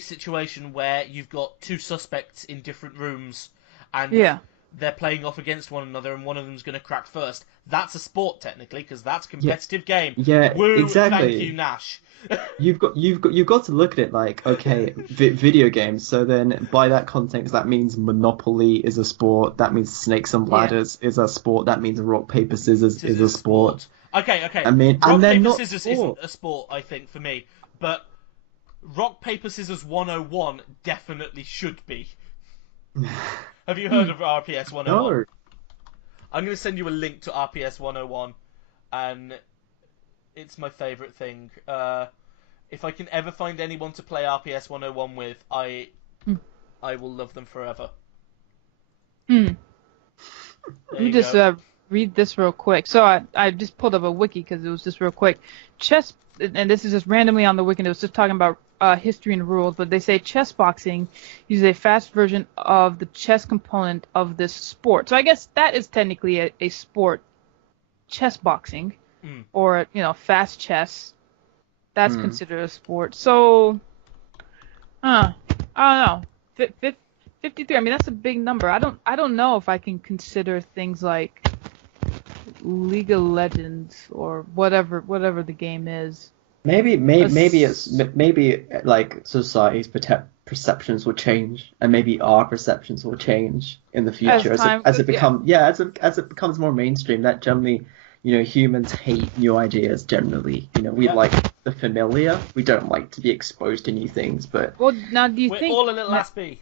situation where you've got 2 suspects in different rooms and they're playing off against one another and one of them's going to crack first, that's a sport technically because that's a competitive game. Yeah, Woo, exactly. Thank you, Nash. You've got to look at it like, okay, video games. So then, by that context, that means Monopoly is a sport. That means Snakes and Ladders is a sport. That means Rock Paper Scissors is a sport. Okay. I mean, Rock and they're Paper not Scissors sport. isn't a sport, I think, for me. But Rock Paper Scissors 101 definitely should be. Have you heard of RPS 101? No. I'm going to send you a link to RPS 101, and it's my favourite thing. If I can ever find anyone to play RPS 101 with, I will love them forever. Let me just read this real quick. So I just pulled up a wiki because it was just real quick. Chess, and this is just randomly on the wiki, and it was just talking about history and rules, but they say chess boxing uses a fast version of the chess component of this sport. So I guess that is technically a sport, chess boxing, or, fast chess. That's considered a sport. So, I don't know. 53. I mean, that's a big number. I don't know if I can consider things like League of Legends or whatever the game is. Maybe like society's perceptions will change, and maybe our perceptions will change in the future as it becomes more mainstream. That generally, humans hate new ideas. Generally, we like the familiar. We don't like to be exposed to new things. But now, do you think all a little aspy?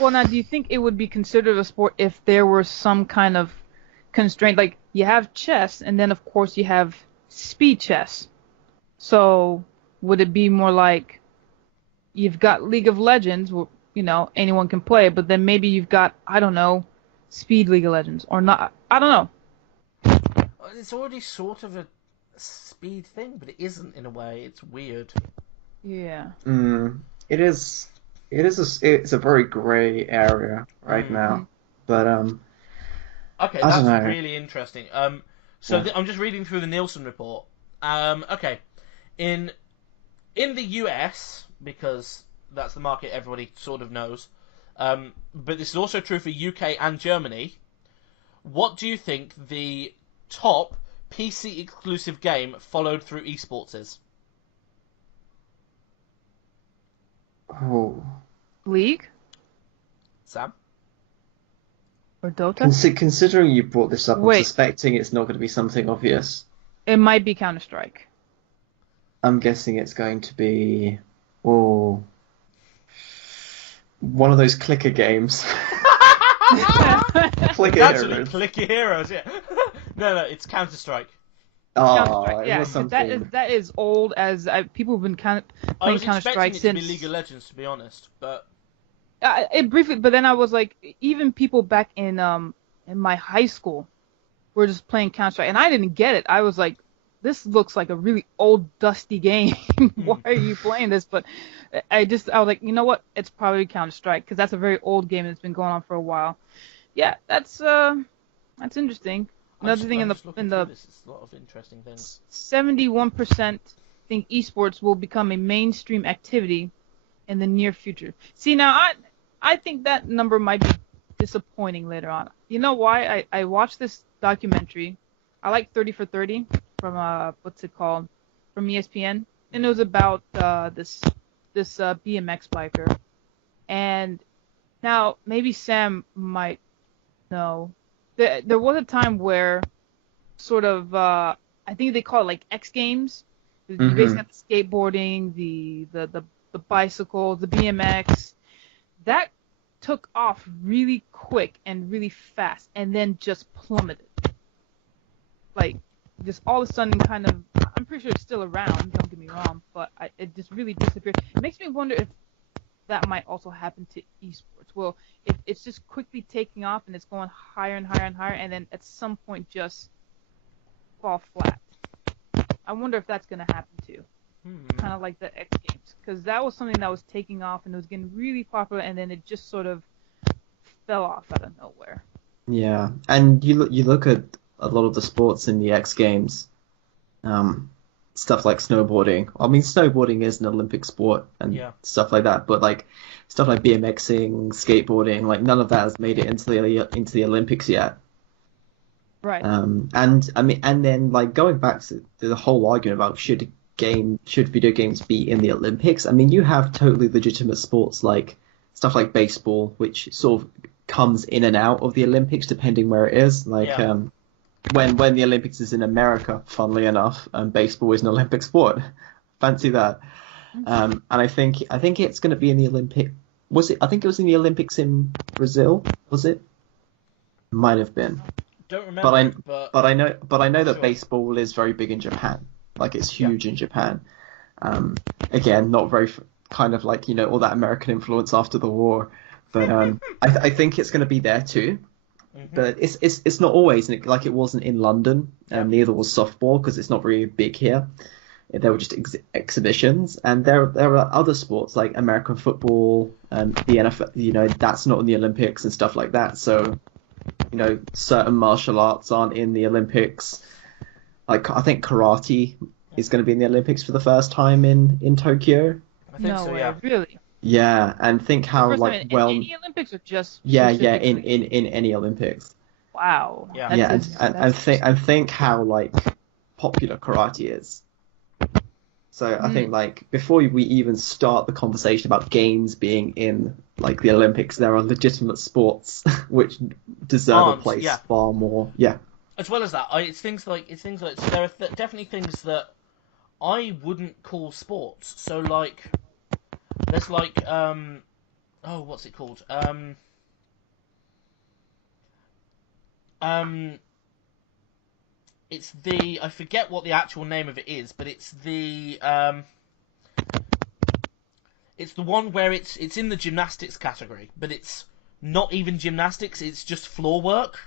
Well, now, do you think it would be considered a sport if there were some kind of constraint? Like, you have chess, and then, of course, you have speed chess. So, would it be more like you've got League of Legends, where, anyone can play, but then maybe you've got, I don't know, Speed League of Legends, or not? I don't know. It's already sort of a speed thing, but it isn't in a way. It's weird. Yeah. It is. It's a very grey area right now, but okay, that's really interesting. So I'm just reading through the Nielsen report. Okay, in the US, because that's the market everybody sort of knows, but this is also true for UK and Germany. What do you think the top PC exclusive game followed through esports is? Oh. League? Sam? Or Dota? Considering you brought this up, I'm suspecting it's not going to be something obvious. It might be Counter-Strike. I'm guessing it's going to be... one of those clicker games. Actually, Clicker Heroes, yeah. No, it's Counter-Strike. Counter-Strike, yeah, that is old as people have been playing Counter-Strike since. It to be League of Legends, to be honest, but it briefly. But then I was like, even people back in my high school were just playing Counter-Strike, and I didn't get it. I was like, this looks like a really old, dusty game. Why are you playing this? But I was like, you know what? It's probably Counter-Strike because that's a very old game that's been going on for a while. Yeah, that's interesting. Another thing in the there's a lot of interesting things. 71% think esports will become a mainstream activity in the near future. See, now I think that number might be disappointing later on. You know why? I watched this documentary. I like 30 for 30 from what's it called? From ESPN, and it was about this BMX biker. And now maybe Sam might know. There was a time where sort of I think they call it like X Games. You basically have the skateboarding, the bicycle, the BMX. That took off really quick and really fast, and then just plummeted. Like, just all of a sudden, kind of. I'm pretty sure it's still around. Don't get me wrong, but it just really disappeared. It makes me wonder if that might also happen to esports. Well, it's just quickly taking off and it's going higher and higher and higher, and then at some point just fall flat. I wonder if that's going to happen too. Kind of like the X Games, because that was something that was taking off and it was getting really popular, and then it just sort of fell off out of nowhere. Yeah, and you look at a lot of the sports in the X Games, stuff like snowboarding. I mean, snowboarding is an Olympic sport and stuff like that, but like stuff like BMXing, skateboarding, like none of that has made it into the Olympics yet. Right. And I mean, and then like going back to the whole argument about should video games be in the Olympics? I mean, you have totally legitimate sports like stuff like baseball, which sort of comes in and out of the Olympics depending where it is. Like when the Olympics is in America, funnily enough, baseball is an Olympic sport. Fancy that. And I think it's going to be in the Olympic. Was it? I think it was in the Olympics in Brazil. Was it? Might have been. Don't remember. But I know that baseball is very big in Japan. Like it's huge in Japan. Again, not very kind of like all that American influence after the war. But I think it's going to be there too. but it's not always like it wasn't in London, and neither was softball because it's not very big here. They were just exhibitions, and there are other sports like American football and the NFL. You know, that's not in the Olympics and stuff like that. So, you know, certain martial arts aren't in the Olympics. Like I think karate is going to be in the Olympics for the first time in Tokyo. I think so. Yeah. Really? Yeah, and think how First like time well. in any Olympics or just Yeah, specifically? in any Olympics. Wow. Yeah. Yeah, That's and think how like popular karate is. So I think like before we even start the conversation about games being in like the Olympics, there are legitimate sports which deserve a place far more. Yeah. As well as that, it's things like there are definitely things that I wouldn't call sports. So like there's like what's it called? It's I forget what the actual name of it is, but it's the one where it's in the gymnastics category, but it's not even gymnastics, it's just floor work.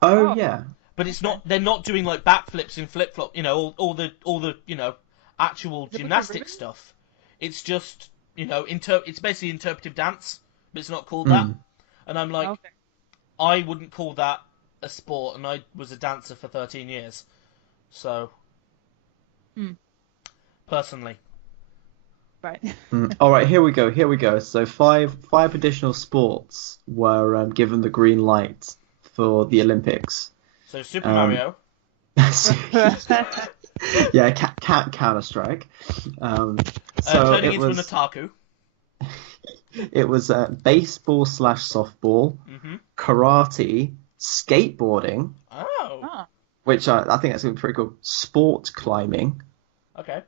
Oh yeah. But it's not, they're not doing like backflips and flip-flop, you know, all the you know, actual gymnastic stuff. It's just, you know, it's basically interpretive dance, but it's not called that. And I'm like, I wouldn't call that a sport, and I was a dancer for 13 years. So, personally. Right. All right, here we go. So five additional sports were given the green light for the Olympics. So Super Mario. Yeah, Counter-Strike. Turning into an otaku. It was baseball/softball, karate, skateboarding, which I think that's going to be pretty cool, sport climbing, and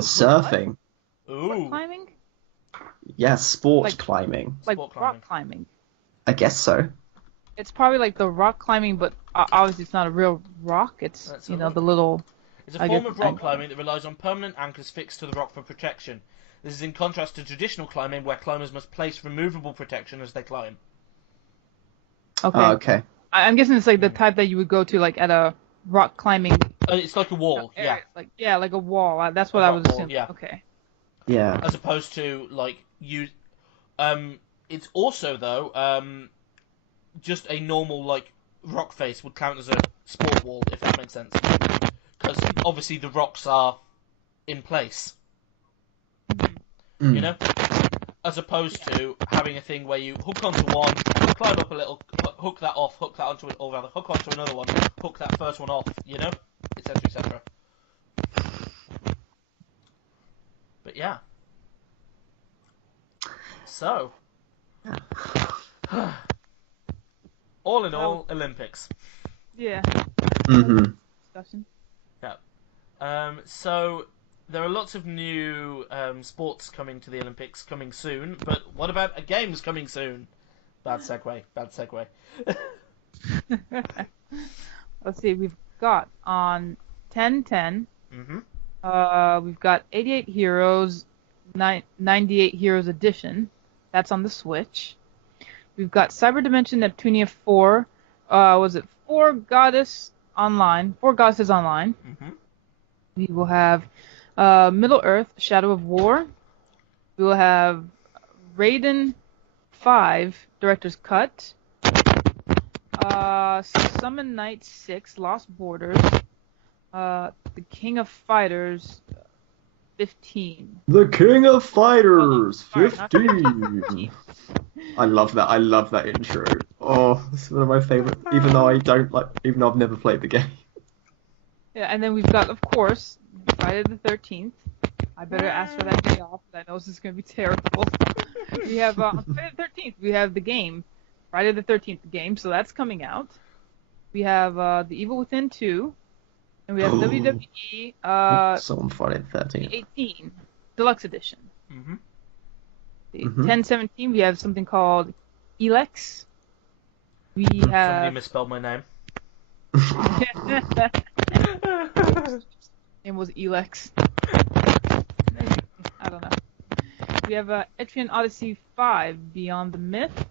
surfing. Sport climbing? Yeah, sport climbing. Like sport rock climbing. I guess so. It's probably like the rock climbing, but obviously it's not a real rock. It's, the little... It's a form of rock climbing that relies on permanent anchors fixed to the rock for protection. This is in contrast to traditional climbing, where climbers must place removable protection as they climb. Okay. Okay. I'm guessing it's like the type that you would go to like at a rock climbing... It's like a wall, area. Like a wall. That's what I was assuming. Yeah. Okay. Yeah. As opposed to, like, it's also, though, just a normal, like, rock face would count as a sport wall, if that makes sense. Because, obviously, the rocks are in place. You know? As opposed to having a thing where you hook onto one, climb up a little, hook that off, hook that onto it, or rather, hook onto another one, hook that first one off, you know? Etc, etc. But yeah. So. All in all, Olympics. Yeah. Discussion. Yeah. So there are lots of new sports coming to the Olympics coming soon, but what about games coming soon? Bad segue. Let's see, we've got on 10/10. We've got 88 Heroes, 98 Heroes Edition. That's on the Switch. We've got Cyber Dimension Neptunia 4. Was it 4 Goddesses Online? We will have Middle Earth, Shadow of War. We will have Raiden 5, Director's Cut. Summon Night 6, Lost Borders. The King of Fighters 15. The King of Fighters 15. I love that intro. Oh, it's one of my favorite. Even though I've never played the game. Yeah, and then we've got, of course, Friday the 13th. I better ask for that day off, because I know this is going to be terrible. We have on Friday the 13th. We have the game, Friday the 13th game, so that's coming out. We have The Evil Within 2. And we have WWE on Friday the 13th. 18 Deluxe Edition. The 10/17 we have something called Elex. We have Somebody misspelled my name. Name was Elex. I don't know. We have Etrian Odyssey 5 Beyond the Myth.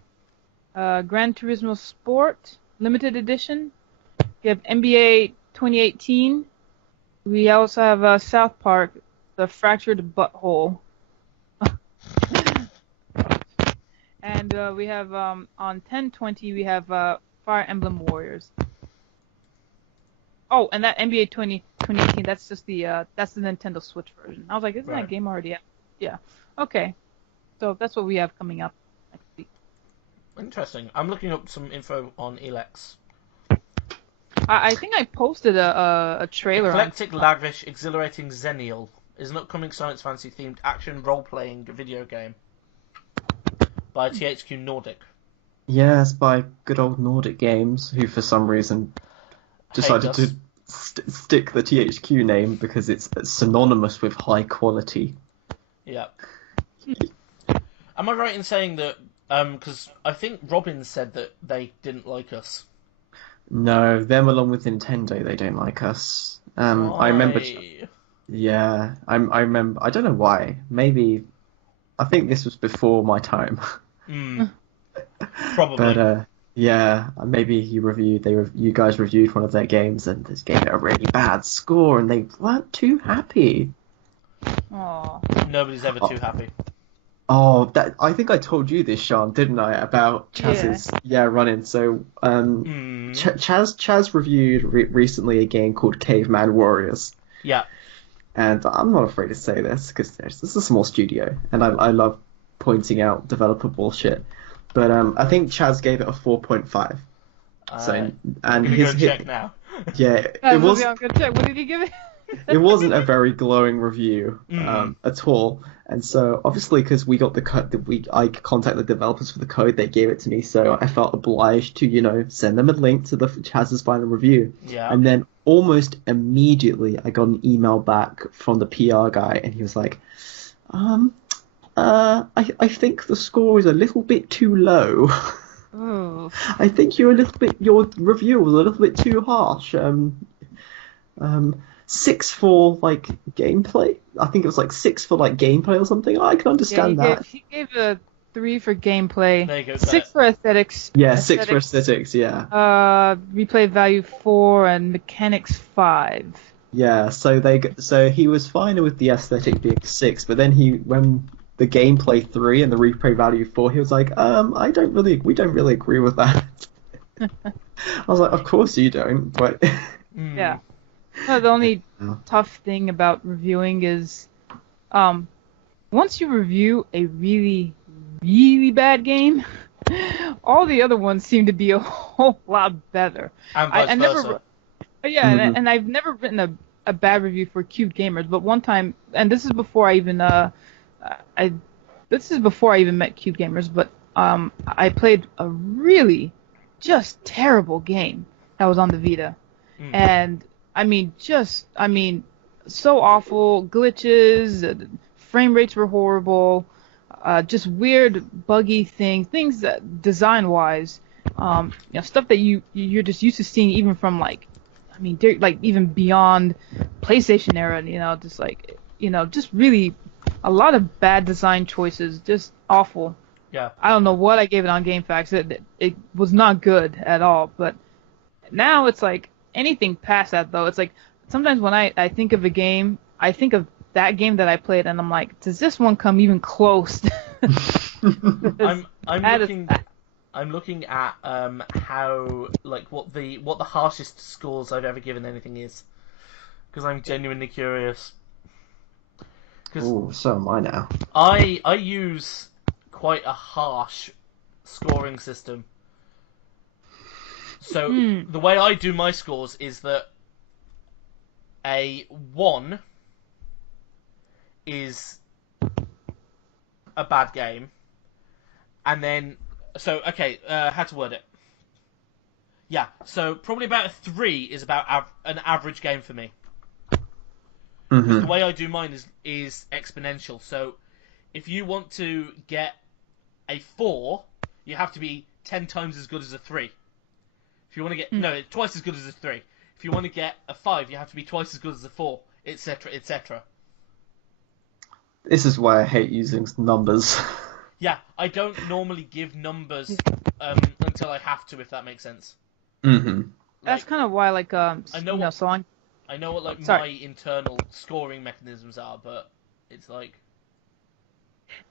Gran Turismo Sport Limited Edition. We have NBA 2018. We also have South Park, The Fractured Butthole. And we have on 10/20 we have Fire Emblem Warriors. Oh, and that NBA 2018, that's just the Nintendo Switch version. I was like, isn't that game already out? Yeah. Okay. So that's what we have coming up next week. Interesting. I'm looking up some info on Elex. I think I posted a trailer. Eclectic, lavish, exhilarating Xennial is an upcoming science fantasy themed action role-playing video game by THQ Nordic. Yes, by good old Nordic Games, who for some reason decided to stick the THQ name because it's synonymous with high quality. Yeah. Am I right in saying that? Because I think Robin said that they didn't like us. No, them along with Nintendo, they don't like us. I remember. Yeah, I remember. I don't know why. Maybe I think this was before my time. Probably. But yeah, maybe you guys reviewed one of their games and just gave it a really bad score, and they weren't too happy. Aww. Nobody's ever too happy. Oh, I think I told you this, Sean, didn't I, about Chaz's run-in. So Chaz reviewed recently a game called Caveman Warriors. Yeah. And I'm not afraid to say this because this is a small studio, and I love pointing out developer bullshit. But I think Chaz gave it a 4.5. So and his check now. Yeah, it was. I'm gonna check. What did he give it? It wasn't a very glowing review at all. And so obviously, because we got the code, I contacted the developers for the code, they gave it to me, so I felt obliged to send them a link to the Chaz's final review. Yeah. And then almost immediately, I got an email back from the PR guy, and he was like, I think the score is a little bit too low. Oh. I think your review was a little bit too harsh. 6 for gameplay. I think it was 6 for gameplay or something. I can understand that. He gave a 3 for gameplay. There you go, 6 for aesthetics. Yeah, 6 for aesthetics. Yeah. Replay value 4 and mechanics 5. Yeah. So he was fine with the aesthetic being 6, but then when the gameplay 3 and the replay value 4, he was like, we don't really agree with that. I was like, of course you don't, but yeah. No, the only tough thing about reviewing is, once you review a really, really bad game, all the other ones seem to be a whole lot better. And vice versa. And I've never written a bad review for CubedGamers, but one time, and this is before I even met CubedGamers, but I played a really just terrible game that was on the Vita, and so awful, glitches, frame rates were horrible, just weird, buggy things that design-wise, stuff that you're just used to seeing even from even beyond PlayStation era, just really a lot of bad design choices, just awful. Yeah. I don't know what I gave it on GameFAQs. It was not good at all, but now it's anything past that, though, it's sometimes when I think of a game, I think of that game that I played, and I'm like, does this one come even close? I'm looking at how what the harshest scores I've ever given anything is, because I'm genuinely curious. Oh, so am I now. I use quite a harsh scoring system. So the way I do my scores is that a 1 is a bad game, and then how to word it? Yeah, so probably about a 3 is about an average game for me. The way I do mine is exponential. So if you want to get a 4, you have to be 10 times as good as a 3. If you want to get twice as good as a 3. If you want to get a 5, you have to be twice as good as a 4, etc., etc. This is why I hate using numbers. Yeah, I don't normally give numbers until I have to, if that makes sense. Mm-hmm. That's kind of why, like, I know you know, what- so on. I know what like Sorry. my internal scoring mechanisms are, but it's like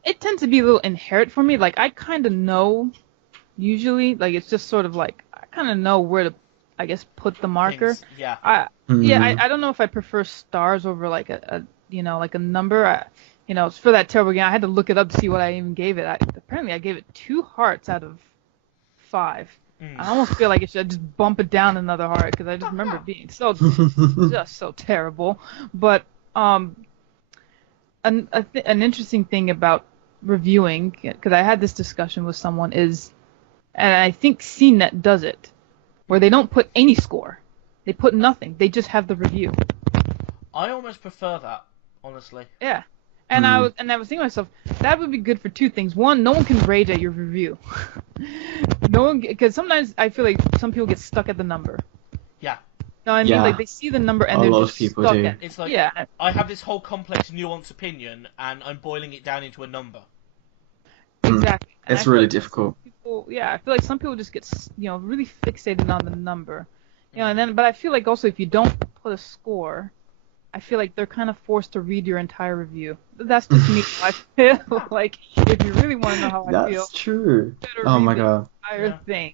It tends to be a little inherent for me. Like, I kind of know, usually, like, it's just sort of like, I kind of know where to, I guess, put the marker. things, yeah. I don't know if I prefer stars over, like, a you know, like a number. You know, for that terrible game, I had to look it up to see what I even gave it. Apparently, I gave it 2 hearts out of 5. I almost feel like I should just bump it down another heart, because I just remember it being just so terrible. But an interesting thing about reviewing, because I had this discussion with someone, is, and I think CNET does it, where they don't put any score. They put nothing. They just have the review. I almost prefer that, honestly. Yeah. And I was thinking to myself, that would be good for 2 things. One, no one can rage at your review. No one, because sometimes I feel like some people get stuck at the number. Yeah. No, I mean, Yeah. like, they see the number and A they're lot just of people stuck do. at. It's like, Yeah. I have this whole complex, nuanced opinion, and I'm boiling it down into a number. Exactly. And It's I feel really like difficult. I feel like some people just get, you know, really fixated on the number. You know, and then, but I feel like also if you don't put a score, I feel like they're kind of forced to read your entire review. That's just me. I feel like if you really want to know how I feel, That's true. you better Oh read my the god. entire thing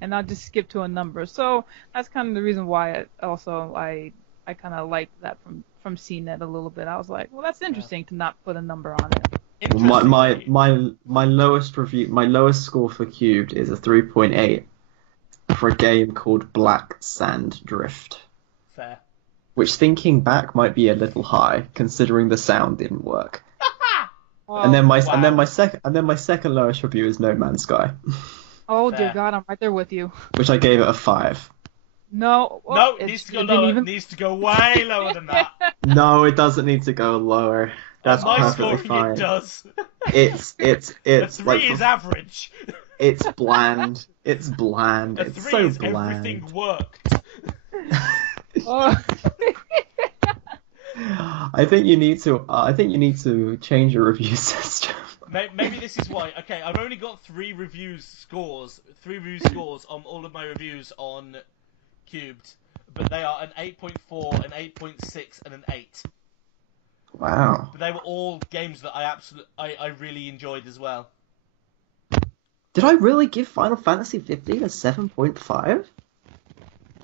and not just skip to a number. So that's kind of the reason why I kind of like that from CNET a little bit. I was like, well, that's interesting to not put a number on it. My lowest review, my lowest score for Cubed is a 3.8 for a game called Black Sand Drift. Fair. Which, thinking back, might be a little high, considering the sound didn't work. Oh, and then my wow. second lowest review is No Man's Sky, oh Fair. dear God, I'm right there with you. which I gave it a 5. No, No, it needs to go lower. It needs to go way lower than that. No, it doesn't need to go lower. That's On my perfectly scoring, fine. it does. It's A 3 like is average. it's bland. It's bland. A It's 3 so is bland. everything worked. Oh. I think you need to change your review system. Maybe this is why. Okay, I've only got 3 review scores on all of my reviews on Cubed, but they are an 8.4, an 8.6, and an 8. Wow. But they were all games that I really enjoyed as well. Did I really give Final Fantasy 15 a 7.5?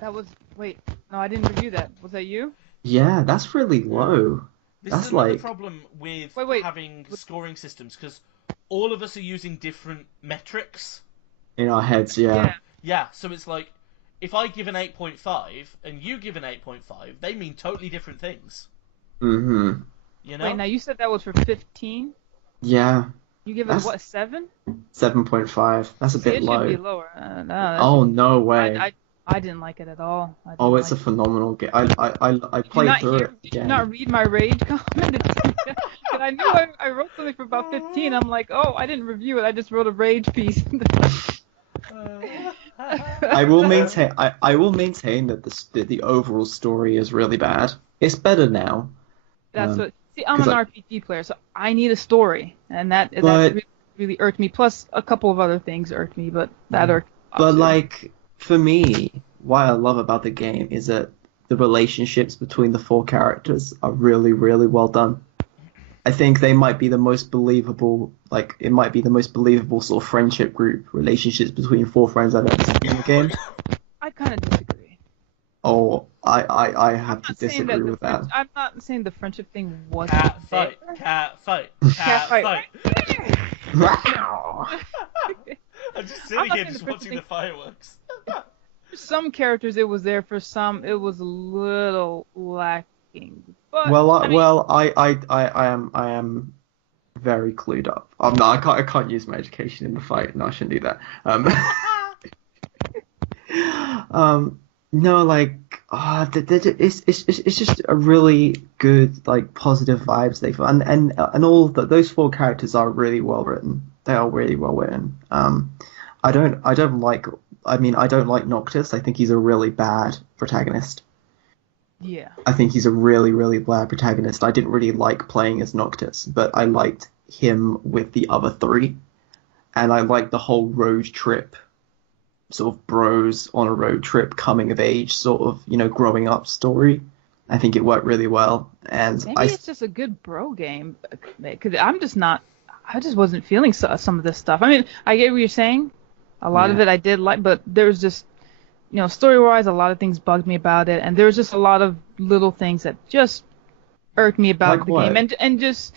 That was wait. No, I didn't review that. Was that you? Yeah, that's really low. This That's is another like- problem with Wait. having scoring systems, because all of us are using different metrics. In our heads, yeah. Yeah, so it's like, if I give an 8.5 and you give an 8.5, they mean totally different things. Mm-hmm. You know? Wait, now you said that was for 15. Yeah, You give it That's- what, 7? 7.5. That's a See, bit it low. should be lower. No, that Oh, should- no way. I didn't like it at all. I didn't Oh, it's a like it. phenomenal game. I Did you played not through hear? it Did you again. not read my rage comment? And I knew I wrote something for about 15. I'm like, oh, I didn't review it. I just wrote a rage piece. I will maintain that the overall story is really bad. It's better now. That's what. See, I'm an 'cause RPG player, so I need a story, and that But- really, really irked me. Plus, a couple of other things irked me, but that irked me. a lot But too. like, for me, what I love about the game is that the relationships between the 4 characters are really, really well done. I think they might be the most believable, it might be the most believable sort of friendship group relationships between 4 friends I've ever seen in the game. I kind of disagree. Oh, I have to I'm not saying disagree with that. I'm not saying the friendship thing wasn't Cat fight, there. cat fight, Cat fight. I'm just I'm sitting not here saying just the watching the fireworks. For some characters it was there. For some it was a little lacking. But Well, I mean, I am very clued up. No, I can't use my education in the fight. No, I shouldn't do that. No, it's just a really good, positive vibes and all those 4 characters are really well written. They are really well written. I don't like Noctis. I think he's a really bad protagonist. yeah. I think he's a really, really bad protagonist. I didn't really like playing as Noctis, but I liked him with the other 3. and I like the whole road trip, sort of bros on a road trip, coming of age, sort of, growing up story. I think it worked really well. And maybe it's just a good bro game, because I just wasn't feeling some of this stuff. I mean, I get what you're saying. A lot of it I did like, but there was just, story-wise, a lot of things bugged me about it, and there was just a lot of little things that just irked me about the game, and just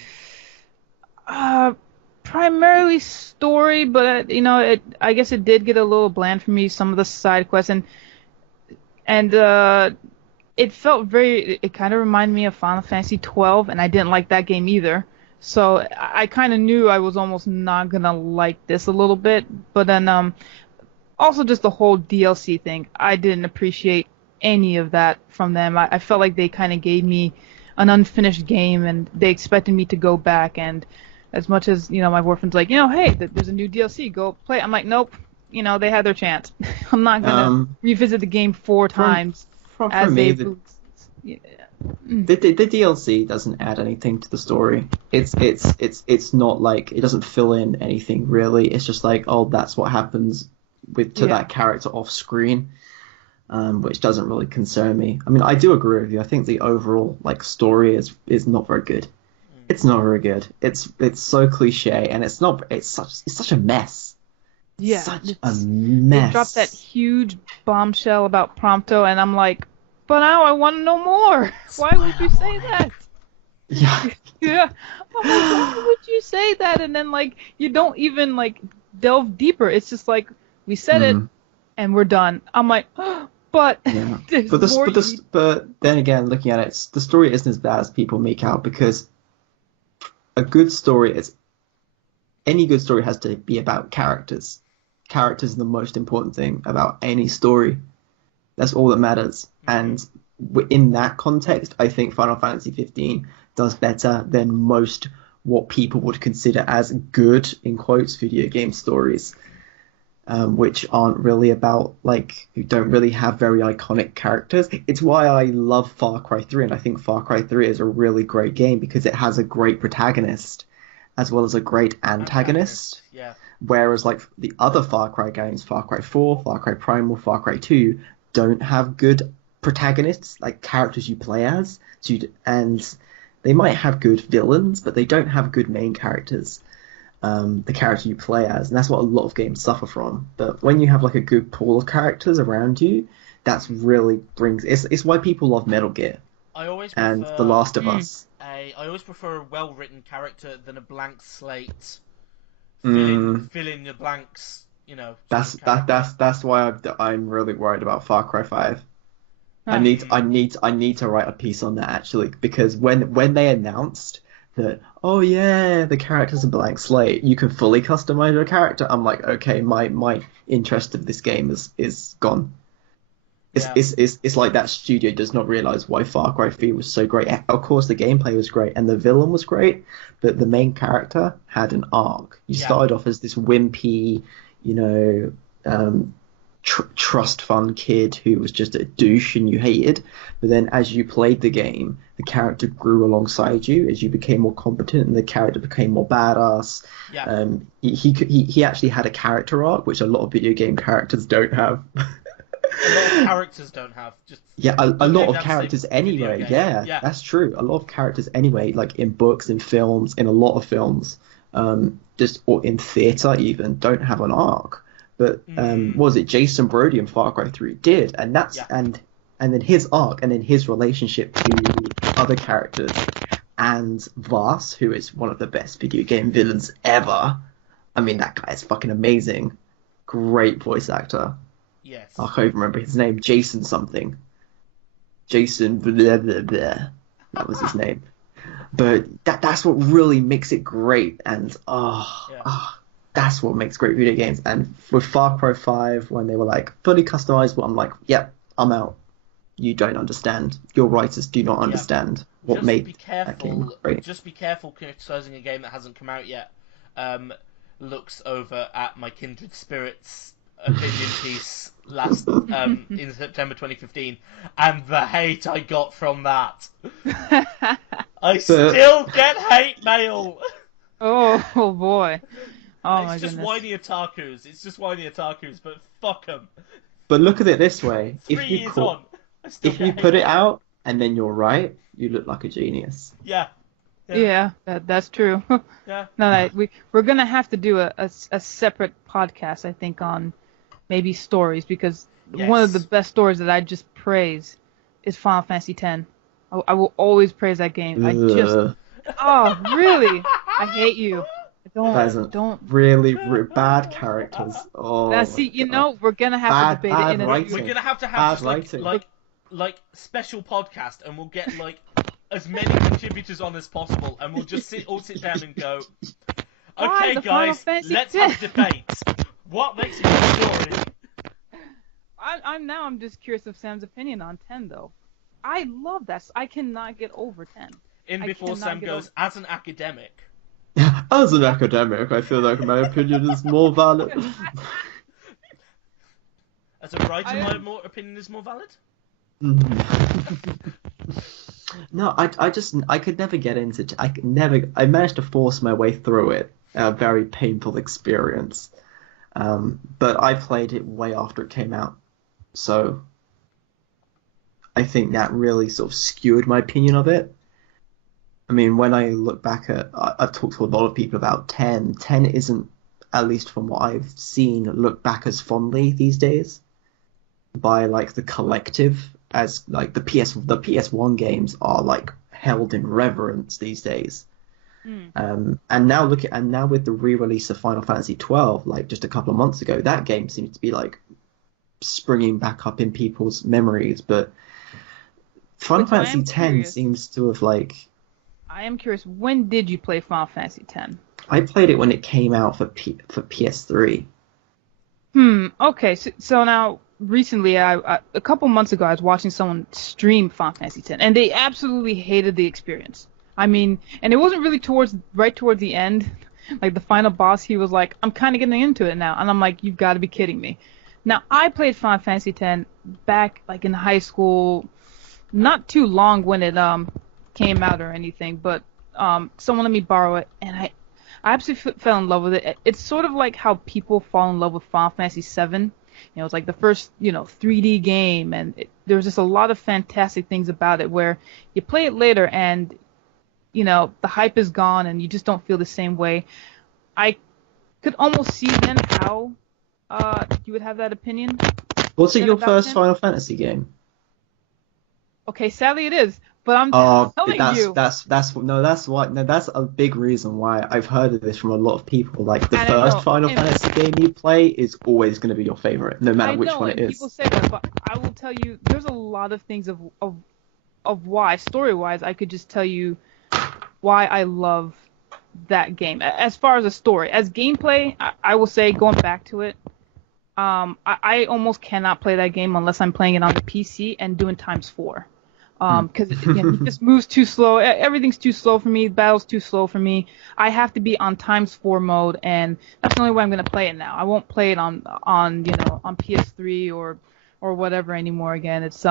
primarily story, but I guess it did get a little bland for me. Some of the side quests, and it felt it kind of reminded me of Final Fantasy 12, and I didn't like that game either. So I kind of knew I was almost not gonna like this a little bit, but then also just the whole DLC thing, I didn't appreciate any of that from them. I felt like they kind of gave me an unfinished game, and they expected me to go back. And as much as my boyfriend's like, hey, there's a new DLC, go play. I'm like, nope. They had their chance. I'm not gonna revisit the game 4 times as they. The DLC doesn't add anything to the story. It's not like, it doesn't fill in anything really. It's just like, oh, that's what happens to that character off screen, which doesn't really concern me. I mean, I do agree with you. I think the overall story is not very good. It's not very good. It's so cliche, and it's such a mess. Yeah, such a mess. They dropped that huge bombshell about Prompto, and I'm like, but now I want to know more. Why would you say that? Yeah. Yeah. I'm like, why would you say that? And then you don't even delve deeper. It's just like, we said it and we're done. I'm like, but but then again, looking at it, the story isn't as bad as people make out, because any good story has to be about characters. Characters are the most important thing about any story. That's all that matters. And in that context, I think Final Fantasy 15 does better than most what people would consider as good, in quotes, video game stories, which aren't really about, who don't really have very iconic characters. It's why I love Far Cry 3, and I think Far Cry 3 is a really great game, because it has a great protagonist as well as a great antagonist. Yeah. Whereas, the other Far Cry games, Far Cry 4, Far Cry Primal, Far Cry 2, don't have good protagonists, characters you play as, and they might have good villains, but they don't have good main characters, the character you play as, and that's what a lot of games suffer from. But when you have a good pool of characters around you, that's really it's why people love Metal Gear and The Last of Us. I always prefer a well-written character than a blank slate. Fill in your blanks. That's why I'm really worried about Far Cry 5. I need to write a piece on that, actually, because when they announced that, oh yeah, the character's a blank slate, you can fully customize your character, I'm like, okay, my interest of this game is gone. It's like that studio does not realize why Far Cry 3 was so great. Of course, the gameplay was great and the villain was great, but the main character had an arc. You started off as this wimpy, trust fund kid who was just a douche and you hated, but then as you played the game, the character grew alongside you as you became more competent, and the character became more badass. He actually had a character arc, which a lot of video game characters don't have. A lot of characters don't have. A lot of characters anyway. Yeah, that's true. A lot of characters anyway, in books, in films, in a lot of films, or in theatre even, don't have an arc. But what was it? Jason Brody in Far Cry 3 did, and that's and then his arc, and then his relationship to other characters, and Vaas, who is one of the best video game villains ever. I mean, that guy is fucking amazing. Great voice actor. Yes. I can't even remember his name. Jason something. Jason blah blah blah. That was his name. But that's what really makes it great, and that's what makes great video games. And with Far Cry 5, when they were fully customizable, I'm like, yep, I'm out. You don't understand. Your writers do not understand what made that game great. Just be careful criticizing a game that hasn't come out yet. Looks over at my Kindred Spirits opinion piece in September 2015, and the hate I got from that. I still get hate mail. Oh boy. Oh my It's just goodness. whiny otakus. It's just whiny otakus, but fuck them. But look at it this way: 3 years on, I still if you get put hate it mail. out and then you're right, you look like a genius. Yeah. Yeah, that's true. Yeah. No, we're gonna have to do a separate podcast, I think, on maybe stories, because one of the Yes. best stories that I just praise is Final Fantasy X. I will always praise that game. Ugh. Oh, really? I hate you. That isn't Don't. really bad characters. Oh, Now, see, my God. we're gonna have to debate Bad it in a writing. We're gonna have to Bad have just writing. like special podcast, and we'll get like as many contributors on as possible, and we'll just all sit down and go, Why okay, the Final guys, Fantasy let's X? have a debate. What makes a good story? I'm just curious of Sam's opinion on 10, though. I love that. I cannot get over 10. In I before cannot Sam get goes, over- as an academic. As an academic, I feel like my opinion is more valid. As a writer, my opinion is more valid. No, I could never get into. I managed to force my way through it. A very painful experience. But I played it way after it came out, so I think that really sort of skewed my opinion of it. I mean, when I look back at, I've talked to a lot of people about 10. 10 isn't, at least from what I've seen, looked back as fondly these days by like the collective, as like the PS1 games are like held in reverence these days. And now with the re-release of Final Fantasy 12, like just a couple of months ago, that game seems to be like springing back up in people's memories. But Final But I am Fantasy 10 curious. seems to have like. I am curious, when did you play Final Fantasy X? I played it when it came out for PS3. Okay, so now, recently, a couple months ago, I was watching someone stream Final Fantasy X, and they absolutely hated the experience. I mean, and it wasn't really right towards the end, like the final boss, he was like, I'm kind of getting into it now, and I'm like, you've got to be kidding me. Now, I played Final Fantasy X back, like, in high school, not too long when it, came out or anything, but someone let me borrow it, and I absolutely fell in love with it. It's sort of like how people fall in love with Final Fantasy VII. It's like the first 3D game, and there's just a lot of fantastic things about it where you play it later and the hype is gone and you just don't feel the same way. I could almost see then how you would have that opinion. Was it your about first 10? Final Fantasy game? Okay, sadly it is. But I'm telling you. That's a big reason why I've heard of this from a lot of people. Like the And I first know, Final and- Fantasy game you play is always going to be your favorite, no matter I which know, one it and is. people say that, but I will tell you, there's a lot of things of why, story-wise, I could just tell you why I love that game. As far as a story, as gameplay, I will say, going back to it, I almost cannot play that game unless I'm playing it on the PC and doing ×4. Because it just moves too slow. Everything's too slow for me. The battle's too slow for me. I have to be on ×4 mode, and that's the only way I'm gonna play it now. I won't play it on PS3 or whatever anymore again. It's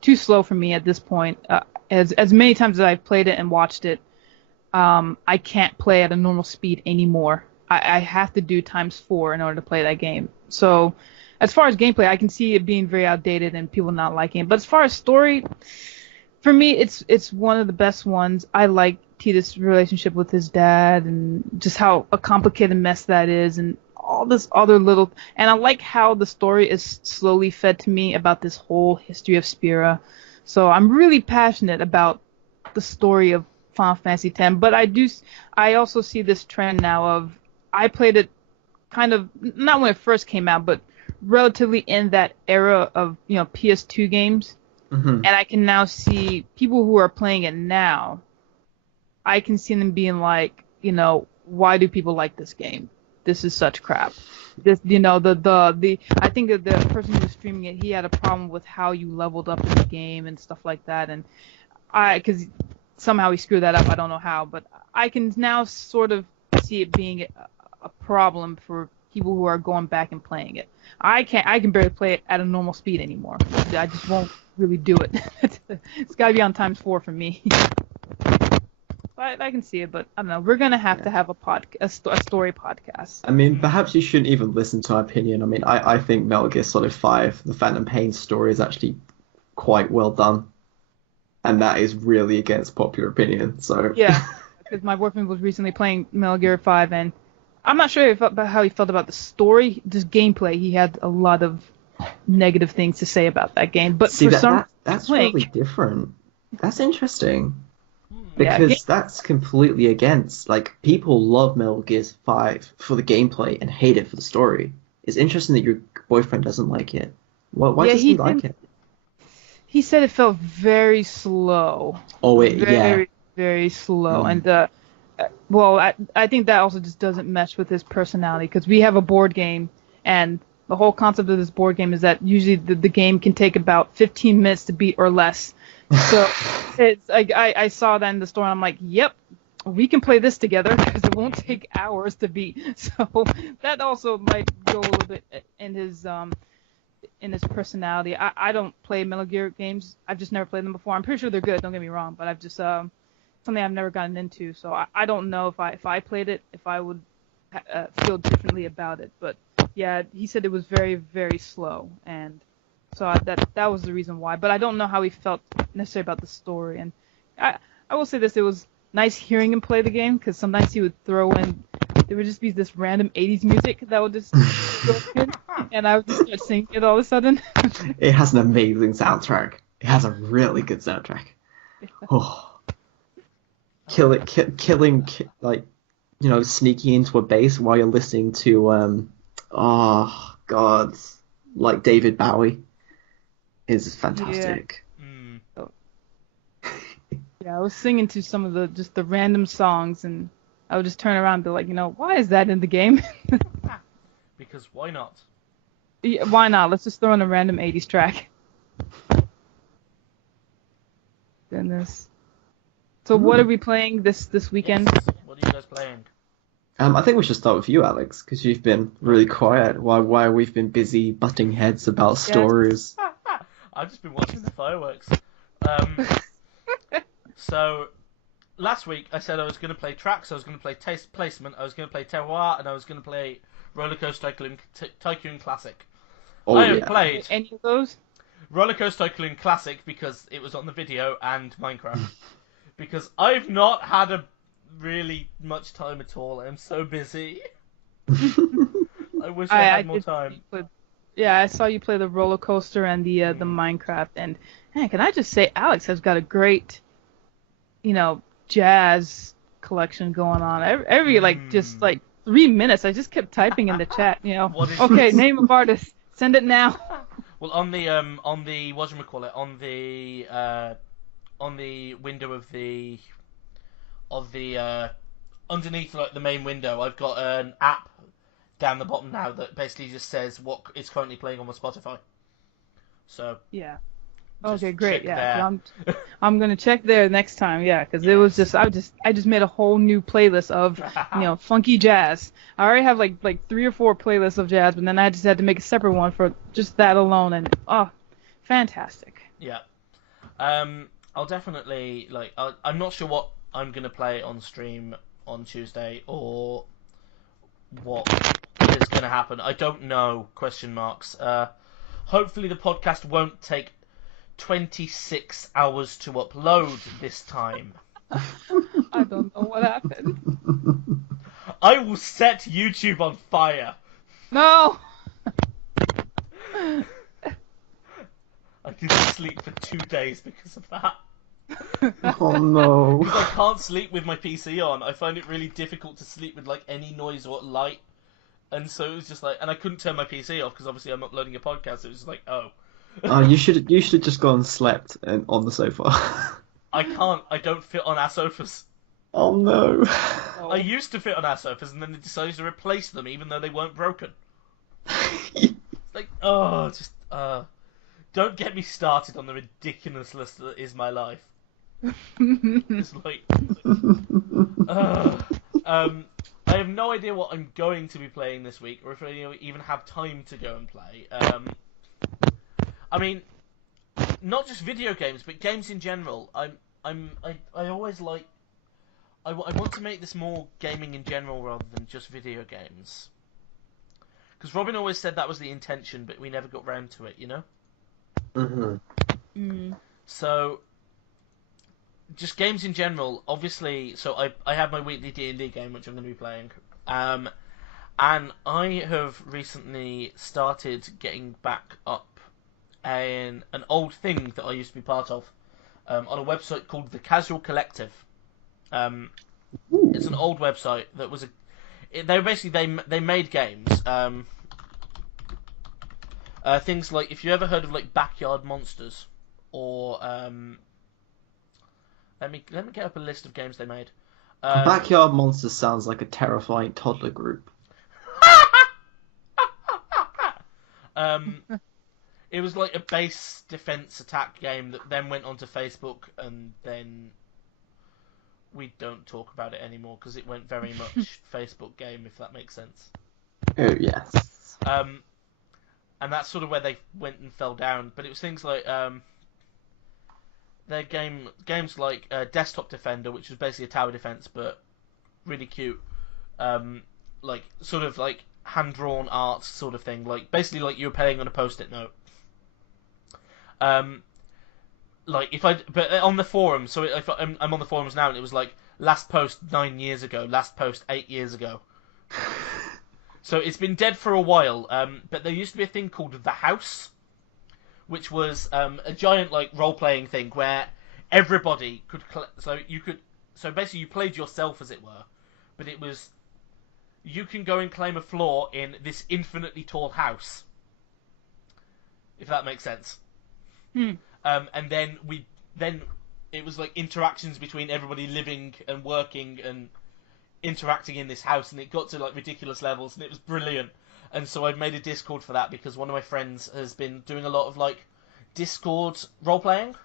too slow for me at this point. As many times as I've played it and watched it, I can't play at a normal speed anymore. I have to do ×4 in order to play that game. So, as far as gameplay, I can see it being very outdated and people not liking it. But as far as story, for me, it's one of the best ones. I like Tidus' relationship with his dad and just how a complicated mess that is and all this other little... And I like how the story is slowly fed to me about this whole history of Spira. So I'm really passionate about the story of Final Fantasy X. But I also see this trend now of... I played it kind of... Not when it first came out, but relatively in that era of PS2 games, and I can now see people who are playing it now. I can see them being like, why do people like this game? This is such crap. This, I think that the person who was streaming it, he had a problem with how you leveled up in the game and stuff like that, and because somehow he screwed that up. I don't know how, but I can now sort of see it being a problem for people who are going back and playing it. I can barely play it at a normal speed anymore. I just won't really do it. It's got to be on ×4 for me. I can see it, but I don't know. We're gonna have to have a story podcast. I mean, perhaps you shouldn't even listen to our opinion. I mean, I think Metal Gear Solid 5, the Phantom Pain story, is actually quite well done. And that is really against popular opinion, so... Yeah, because my boyfriend was recently playing Metal Gear 5, and I'm not sure how he felt about the story, just gameplay. He had a lot of negative things to say about that game. But see, for that's really different. That's interesting. Because yeah, that's completely against, like, people love Metal Gear 5 for the gameplay and hate it for the story. It's interesting that your boyfriend doesn't like it. Why does he like it? He said it felt very slow. Oh, very, very slow. And, well, I think that also just doesn't mesh with his personality, because we have a board game, and the whole concept of this board game is that usually the game can take about 15 minutes to beat or less. So it's like I saw that in the store, and I'm like, yep, we can play this together because it won't take hours to beat. So that also might go a little bit in his personality. I don't play Metal Gear games. I've just never played them before. I'm pretty sure they're good. Don't get me wrong, but I've just something I've never gotten into. So I don't know if I played it, if I would feel differently about it. But yeah, he said it was very, very slow, and so that was the reason why. But I don't know how he felt necessarily about the story. And I will say this: it was nice hearing him play the game, because sometimes he would throw in, there would just be this random 80s music that would just go in, and I would just start singing it all of a sudden. It has an amazing soundtrack. It has a really good soundtrack. Oh. Killing, like, you know, sneaking into a base while you're listening to, oh, God, like David Bowie is fantastic. Yeah. Yeah, I was singing to some of the random songs, and I would just turn around and be like, why is that in the game? Because why not? Yeah, why not? Let's just throw in a random 80s track. Goodness. So what are we playing this weekend? Yes. What are you guys playing? I think we should start with you, Alex, because you've been really quiet while we've been busy butting heads about stories. I've just been watching the fireworks. So, last week I said I was going to play tracks, I was going to play taste placement, I was going to play terroir, and I was going to play Roller Coaster Tycoon Classic. I have played any of those? Roller Coaster Tycoon Classic because it was on the video, and Minecraft. Because I've not had really much time at all. I'm so busy. I wish I had more time. Yeah, I saw you play the roller coaster and the Minecraft, and man, can I just say, Alex has got a great, jazz collection going on. Every just 3 minutes, I just kept typing in the chat. Okay, name of artist, send it now. Well, on the whatchamacallit, on the window of the underneath the main window, I've got an app down the bottom now that basically just says what is currently playing on my Spotify. So yeah. Okay, great. Yeah, I'm gonna check there next time. Yeah, because it was just I just made a whole new playlist of funky jazz. I already have like 3 or 4 playlists of jazz, but then I just had to make a separate one for just that alone, and fantastic. Yeah. I'll definitely I'm not sure what I'm gonna play on stream on Tuesday or what is gonna happen. I don't know. ? Hopefully the podcast won't take 26 hours to upload this time. I don't know what happened. I will set YouTube on fire. No. I didn't sleep for 2 days because of that. Oh no. Because I can't sleep with my PC on. I find it really difficult to sleep with any noise or light. And so it was just and I couldn't turn my PC off because obviously I'm uploading a podcast. So it was just oh. Oh, you should have just gone and slept on the sofa. I can't. I don't fit on our sofas. Oh no. I used to fit on our sofas, and then they decided to replace them, even though they weren't broken. Don't get me started on the ridiculousness that is my life. It's I have no idea what I'm going to be playing this week, or if I even have time to go and play. I mean, not just video games, but games in general. I always I want to make this more gaming in general rather than just video games. Because Robin always said that was the intention, but we never got round to it, you know? Mm. So, just games in general, obviously, so I have my weekly D&D game, which I'm going to be playing. And I have recently started getting back up an old thing that I used to be part of on a website called The Casual Collective. It's an old website that was they made games. Things like, if you ever heard of like Backyard Monsters, or let me get up a list of games they made. Backyard Monsters sounds like a terrifying toddler group. It was like a base defense attack game that then went onto Facebook, and then we don't talk about it anymore because it went very much Facebook game, if that makes sense. Oh yes. And that's sort of where they went and fell down. But it was things like their games like Desktop Defender, which was basically a tower defense, but really cute. Like sort of like hand-drawn art sort of thing, like basically like you were playing on a post-it note. But on the forums, so if I'm on the forums now, and it was like last post 9 years ago, last post 8 years ago. So it's been dead for a while. But there used to be a thing called The House, which was a giant like role-playing thing where everybody could. So basically you played yourself, as it were, but it was, you can go and claim a floor in this infinitely tall house, if that makes sense. And then it was like interactions between everybody living and working and interacting in this house, and it got to like ridiculous levels, and it was brilliant. And so I've made a Discord for that because one of my friends has been doing a lot of like Discord role playing,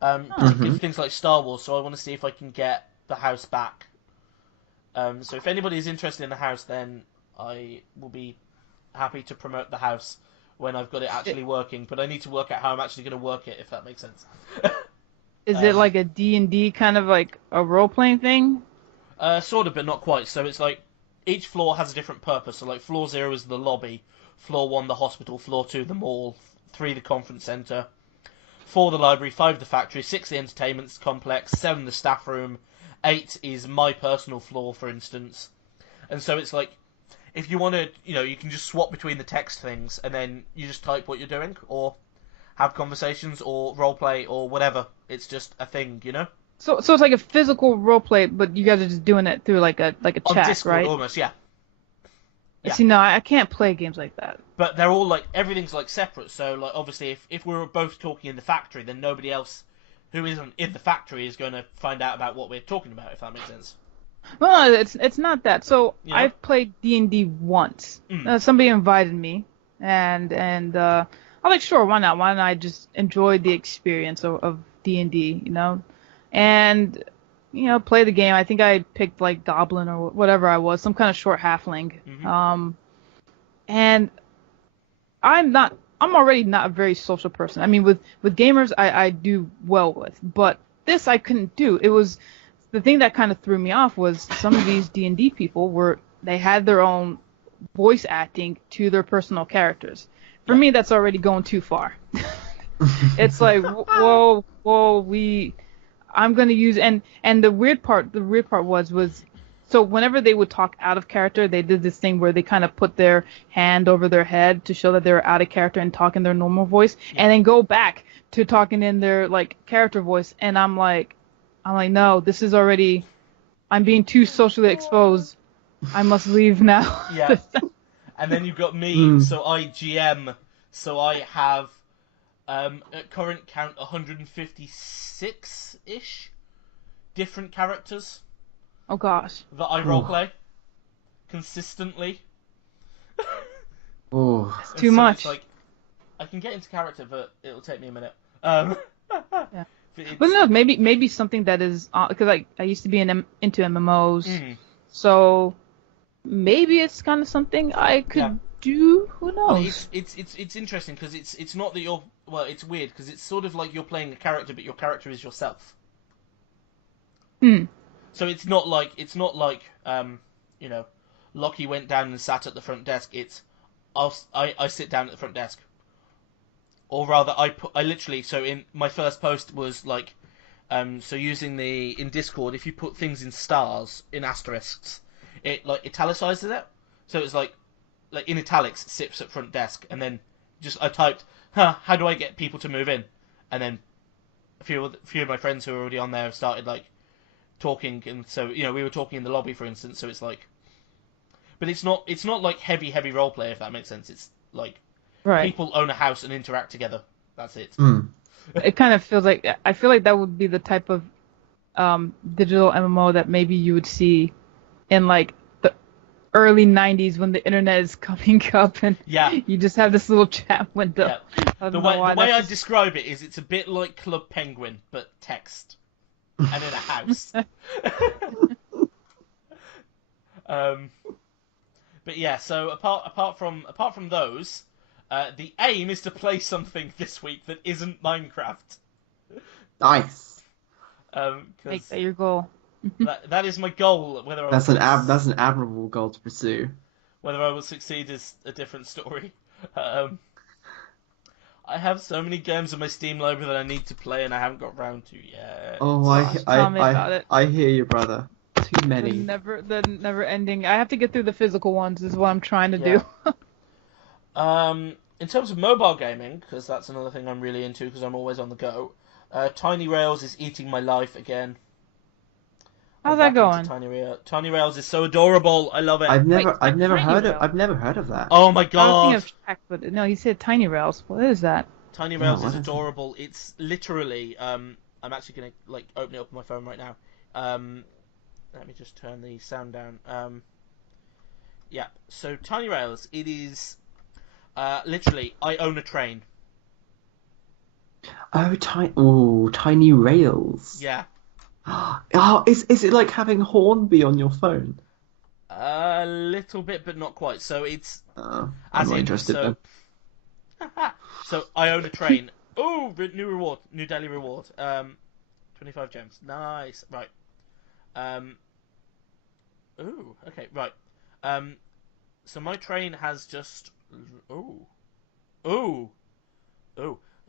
particularly for things like Star Wars. So I want to see if I can get the house back. So if anybody is interested in the house, then I will be happy to promote the house when I've got it actually working. But I need to work out how I'm actually going to work it, if that makes sense. Is it like a D&D kind of like a role-playing thing? Sort of, but not quite. So it's like each floor has a different purpose. So like floor 0 is the lobby, floor 1 the hospital, floor 2 the mall, 3 the conference centre, 4 the library, 5 the factory, 6 the entertainment complex, 7 the staff room, 8 is my personal floor, for instance. And so it's like, if you want to, you can just swap between the text things, and then you just type what you're doing, or have conversations, or roleplay, or whatever. It's just a thing, So it's like a physical roleplay, but you guys are just doing it through like a On chat, Discord, right? almost, yeah. Yeah. See, no, I can't play games like that. But they're all like, everything's like separate. So like, obviously, if we're both talking in the factory, then nobody else who isn't in the factory is going to find out about what we're talking about, if that makes sense. Well, it's not that. So Yeah. I've played D&D once. Somebody invited me, and I'm like, sure, why not? Why not I just enjoy the experience of D&D, and play the game. I think I picked like Goblin or whatever I was, some kind of short halfling. And I'm already not a very social person. I mean, with gamers, I do well with, but this I couldn't do. It was the thing that kind of threw me off was some of these D&D people they had their own voice acting to their personal characters. For me, that's already going too far. It's like, whoa, I'm gonna use and the weird part was so whenever they would talk out of character, they did this thing where they kind of put their hand over their head to show that they were out of character and talk in their normal voice, and then go back to talking in their like character voice, and I'm like, no, this is already, I'm being too socially exposed. I must leave now. Yeah. And then you've got me, so I GM, so I have, at current count, 156-ish different characters. Oh gosh. That I roleplay consistently. It's too much. It's like, I can get into character, but it'll take me a minute. Yeah. But no, maybe something that is, because I used to be into MMOs, so maybe it's kind of something I could do. Who knows? Well, it's interesting because it's not that you're, well, it's weird because it's sort of like you're playing a character, but your character is yourself. So it's not like you know, Lockie went down and sat at the front desk. It's I sit down at the front desk, or rather I literally, so in my first post was like, so using in Discord, if you put things in stars, in asterisks, it like italicizes it. So it's like in italics, sips at front desk, and then I typed, how do I get people to move in? And then a few of my friends who were already on there started like talking, and so we were talking in the lobby, for instance. So it's like, but it's not like heavy roleplay, if that makes sense. It's like people own a house and interact together. That's it. It kind of feels like, I feel like that would be the type of digital MMO that maybe you would see in like the early 90s when the internet is coming up, and you just have this little chat window. Yeah. The way I describe it is it's a bit like Club Penguin, but text. And in a house. But yeah, so apart from those, the aim is to play something this week that isn't Minecraft. Nice. Make that your goal. that is my goal. Whether that's an admirable goal to pursue. Whether I will succeed is a different story. I have so many games on my Steam library that I need to play, and I haven't got round to yet. Oh, I hear you, brother. Too many. The never ending. I have to get through the physical ones. Is what I'm trying to do. In terms of mobile gaming, because that's another thing I'm really into, because I'm always on the go. Tiny Rails is eating my life again. How's that going? Tiny Rails is so adorable. I love it. I've never heard of that. Oh my god! I was thinking of Shrek, but no, he said Tiny Rails. What is that? Tiny Rails is adorable. It's literally. I'm actually gonna like open it up on my phone right now. Let me just turn the sound down. Yeah. So Tiny Rails, it is. Literally, I own a train. Oh, Tiny Rails. Yeah. Oh, is it like having Hornby on your phone? A little bit, but not quite. So it's. I'm not interested then. So I own a train. Oh, new daily reward. 25 gems. Nice. Right. Ooh. Okay. Right. So my train has just. Ooh.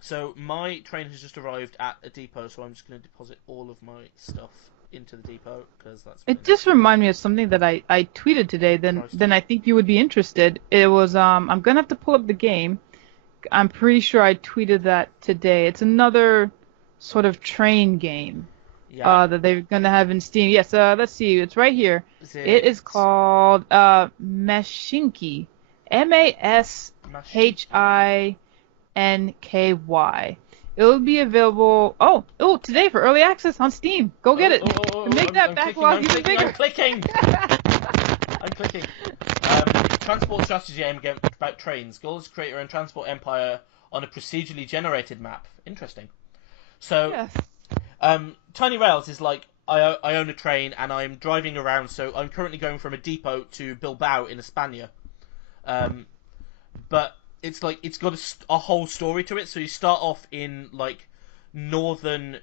So my train has just arrived at a depot, so I'm just going to deposit all of my stuff into the depot, because that's... It just reminded me of something that I tweeted today, then I think you would be interested. It was, I'm going to have to pull up the game. I'm pretty sure I tweeted that today. It's another sort of train game that they're going to have in Steam. Yes, let's see. It's right here. It is called Mashinki. Mashinky. It will be available. Today for early access on Steam. Go get it. Make that backlog even bigger. I'm clicking. Transport strategy game about trains. Goal is to create your own transport empire on a procedurally generated map. Interesting. So, yes. Tiny Rails is like I own a train and I'm driving around. So I'm currently going from a depot to Bilbao in España. But it's like it's got a whole story to it. So you start off in like northeastern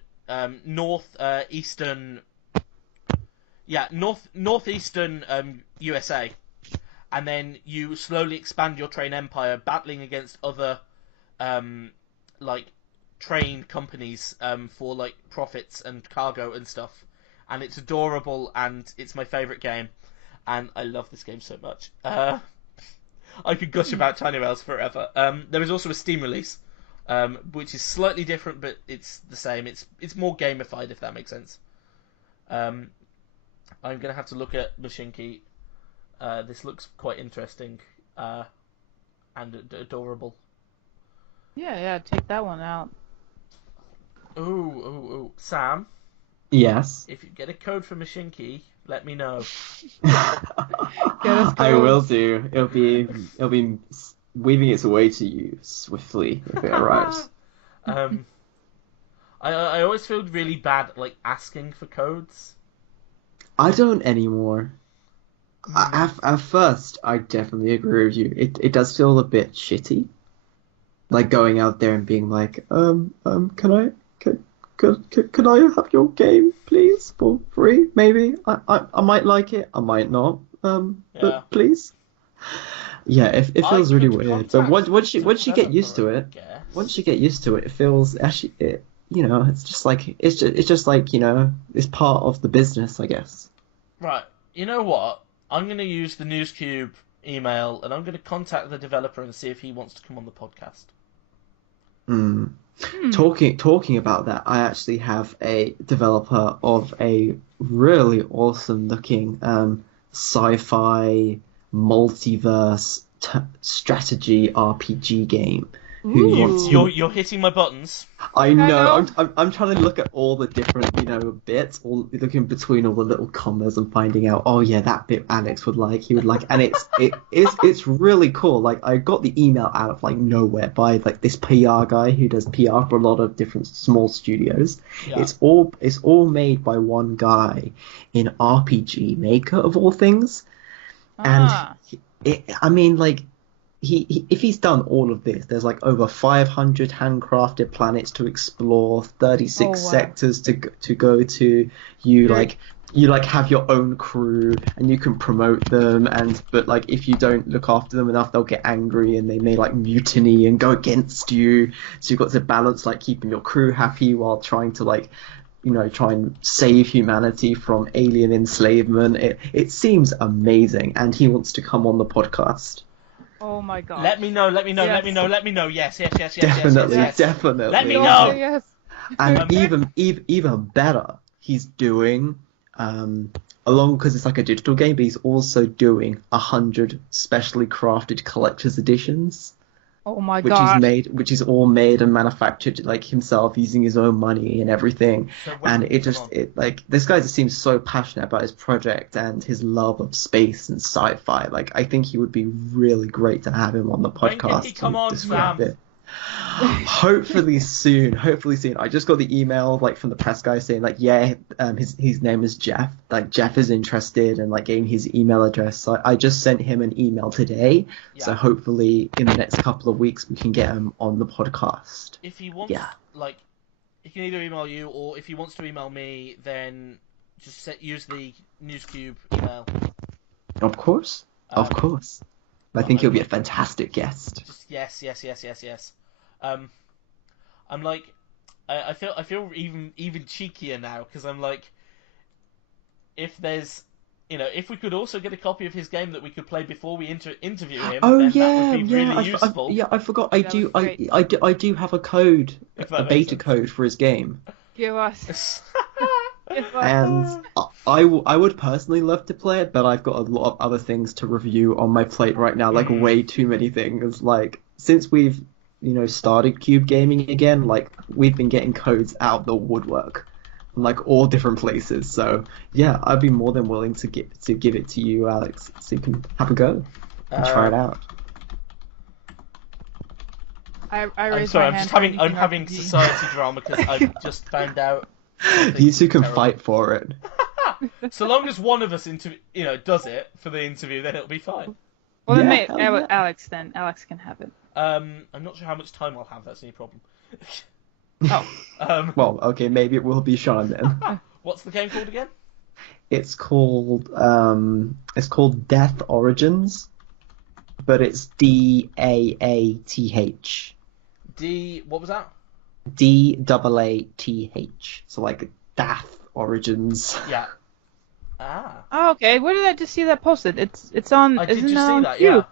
USA, and then you slowly expand your train empire, battling against other like train companies for like profits and cargo and stuff. And it's adorable, and it's my favorite game, and I love this game so much. I could gush about Tiny Rails forever. There is also a Steam release, which is slightly different, but it's the same. It's more gamified, if that makes sense. I'm gonna have to look at Mashinky. This looks quite interesting and adorable. Yeah, check that one out. Ooh, Sam. Yes. If you get a code for Mashinky, let me know. I will do. It'll be weaving its way to you swiftly if it arrives. I always feel really bad like asking for codes. I don't anymore. At first, I definitely agree with you. It does feel a bit shitty, like going out there and being like, could could I have your game, please, for free? Maybe I might like it, I might not. But please. Yeah, it feels really weird. But once you get used to it, it feels actually it's just like it's part of the business, I guess. Right. You know what? I'm gonna use the NewsCube email and I'm gonna contact the developer and see if he wants to come on the podcast. Talking about that, I actually have a developer of a really awesome looking sci-fi multiverse strategy RPG game. You're hitting my buttons. I know. I'm trying to look at all the different bits, all looking between all the little commas and finding out. Oh yeah, that bit Alex would like. He would like, and it's really cool. Like I got the email out of like nowhere by like this PR guy who does PR for a lot of different small studios. Yeah. It's all made by one guy in RPG Maker of all things, and if he's done all of this, there's like over 500 handcrafted planets to explore, 36 sectors to go to. You have your own crew and you can promote them, but like if you don't look after them enough, they'll get angry and they may like mutiny and go against you. So you've got to balance like keeping your crew happy while trying to like try and save humanity from alien enslavement. It seems amazing, and he wants to come on the podcast. Oh my god. Let me know. Yes. Definitely. Let me know. Yes. And even better, he's doing because it's like a digital game, but he's also doing 100 specially crafted collector's editions. Oh my god. Which is all made and manufactured like himself using his own money and everything. And this guy just seems so passionate about his project and his love of space and sci-fi. Like I think he would be really great to have him on the podcast. When can he come on, Sam? Hopefully soon. I just got the email like from the press guy saying like his name is Jeff. Like Jeff is interested and like gave me his email address. So I just sent him an email today. Yeah. So hopefully in the next couple of weeks we can get him on the podcast. If he wants, he can either email you or if he wants to email me, then just use the NewsCube email. Of course. I think he'll be a fantastic guest. Yes. I'm like, I feel even cheekier now because I'm like, if there's, if we could also get a copy of his game that we could play before we interview him, that would be really useful. I forgot. I do have a code, a beta code for his game. Give us. And I would personally love to play it, but I've got a lot of other things to review on my plate right now, like way too many things. Like since we've started Cube Gaming again, like we've been getting codes out of the woodwork from like all different places. So yeah, I'd be more than willing to give it to you, Alex, so you can have a go and try it out. I'm sorry, I'm having society drama because I've just found out. You two can fight for it. So long as one of us does it for the interview, then it'll be fine. Well, then Alex can have it. I'm not sure how much time I'll have. That's any problem. Well, okay, maybe it will be Sean then. What's the game called again? It's called Death Origins, but it's DAATH. What was that? DAATH. So like Death Origins. Yeah. Oh, okay. Where did I just see that posted? It's on. Did you see that? Yeah.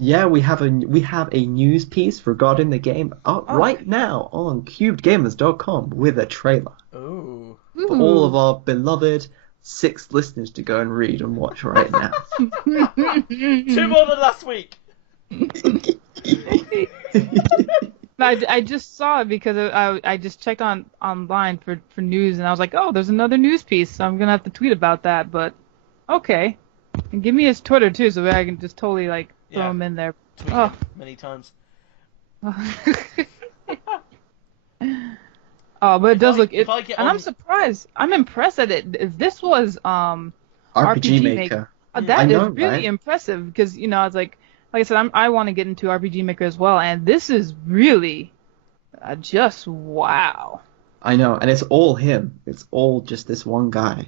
Yeah, we have a news piece regarding the game right now on CubedGamers.com with a trailer. Ooh. For all of our beloved 6 listeners to go and read and watch right now. 2 more than last week. I just saw it because I just checked online for news, and I was like, oh, there's another news piece, so I'm going to have to tweet about that, but okay. And give me his Twitter, too, so I can just totally, like, throw him in there. Tweet him many times. But it does look... And I'm surprised. I'm impressed that if this was RPG Maker. That is really impressive, because, it's like I said, I want to get into RPG Maker as well, and this is really just wow. I know, and it's all him. It's all just this one guy.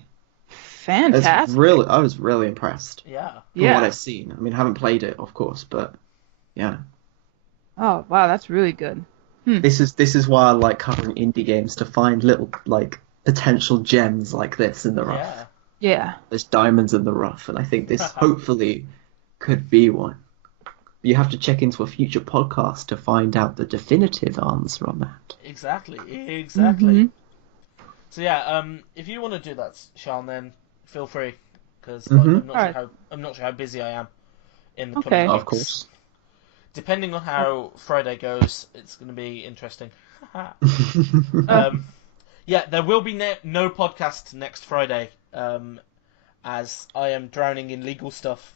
Fantastic. I was really impressed Yeah. from what I've seen. I mean, I haven't played it, of course, but yeah. Oh wow, that's really good. This is why I like covering indie games, to find little like potential gems like this in the rough. Yeah. Yeah. There's diamonds in the rough, and I think this hopefully could be one. You have to check into a future podcast to find out the definitive answer on that. Exactly. Mm-hmm. So yeah, if you want to do that, Sean, then feel free, because Mhm. I'm not sure how busy I am in the Okay. coming weeks. Of course. Depending on how Friday goes, it's going to be interesting. Yeah, there will be no podcast next Friday, as I am drowning in legal stuff.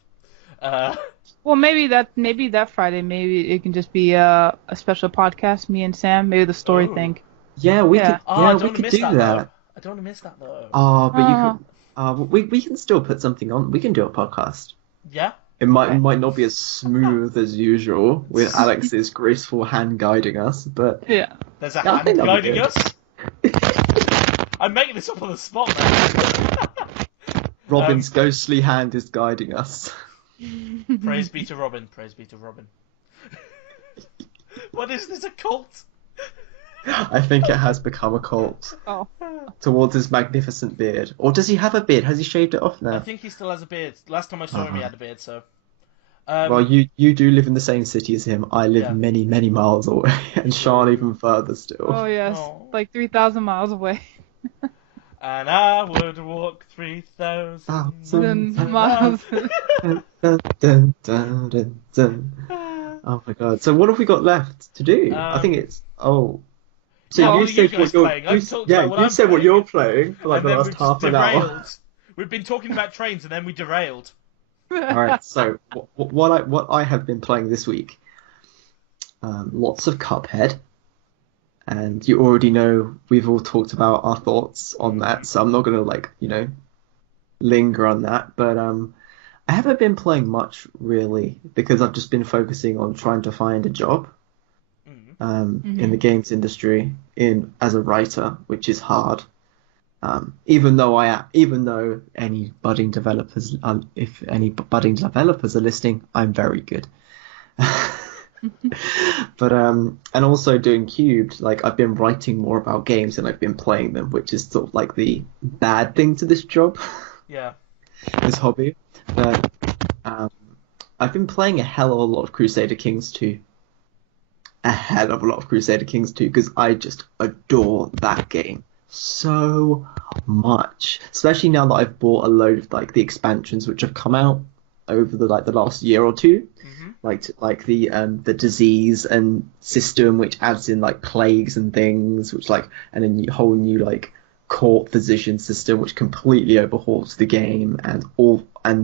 Well, maybe that Friday, maybe it can just be a special podcast, me and Sam, maybe the story Ooh. thing. Yeah, we Yeah. could. Oh, Yeah, I we don't want to could miss do that, that. though. I don't want to miss that, though. Oh, but you Oh. could. We can still put something on. We can do a podcast. Yeah? It might Okay. not be as smooth as usual with Alex's graceful hand guiding us, but Yeah. There's a Yeah, I hand think that'd be guiding good. us? I'm making this up on the spot now. Robin's ghostly hand is guiding us. Praise be to Robin. Praise be to Robin. What is this, a cult? I think it has become a cult Oh. towards his magnificent beard. Or does he have a beard? Has he shaved it off I now? think he still has a beard. Last time I saw him, he had a beard, so... Well, you do live in the same city as him. I live Yeah. many, many miles away, and Sean even further still. Oh yes, Oh. like 3,000 miles away. And I would walk 3,000 Thousand miles. Dun, dun, dun, dun, dun. Oh my god. So what have we got left to do? I think it's So Well, you said guys what you're playing. I've talked about what I'm said what playing. you're playing for like And the then last we've half an hour. derailed. We've been talking about trains and then we derailed. Alright, so what I have been playing this week, lots of Cuphead, and you already know we've all talked about our thoughts on that, so I'm not gonna linger on that, but I haven't been playing much really because I've just been focusing on trying to find a job in the games industry as a writer, which is hard. Even though any budding developers, if any budding developers are listening, I'm very good. But and also doing Cubed, like I've been writing more about games than I've been playing them, which is sort of like the bad thing to this job, Yeah. this hobby. But I've been playing a hell of a lot of Crusader Kings 2. A hell of a lot of Crusader Kings 2 because I just adore that game so much, especially now that I've bought a load of like the expansions which have come out over the last year or two, like the disease and system which adds in like plagues and things, which like and a whole new like court physician system which completely overhauls the game, and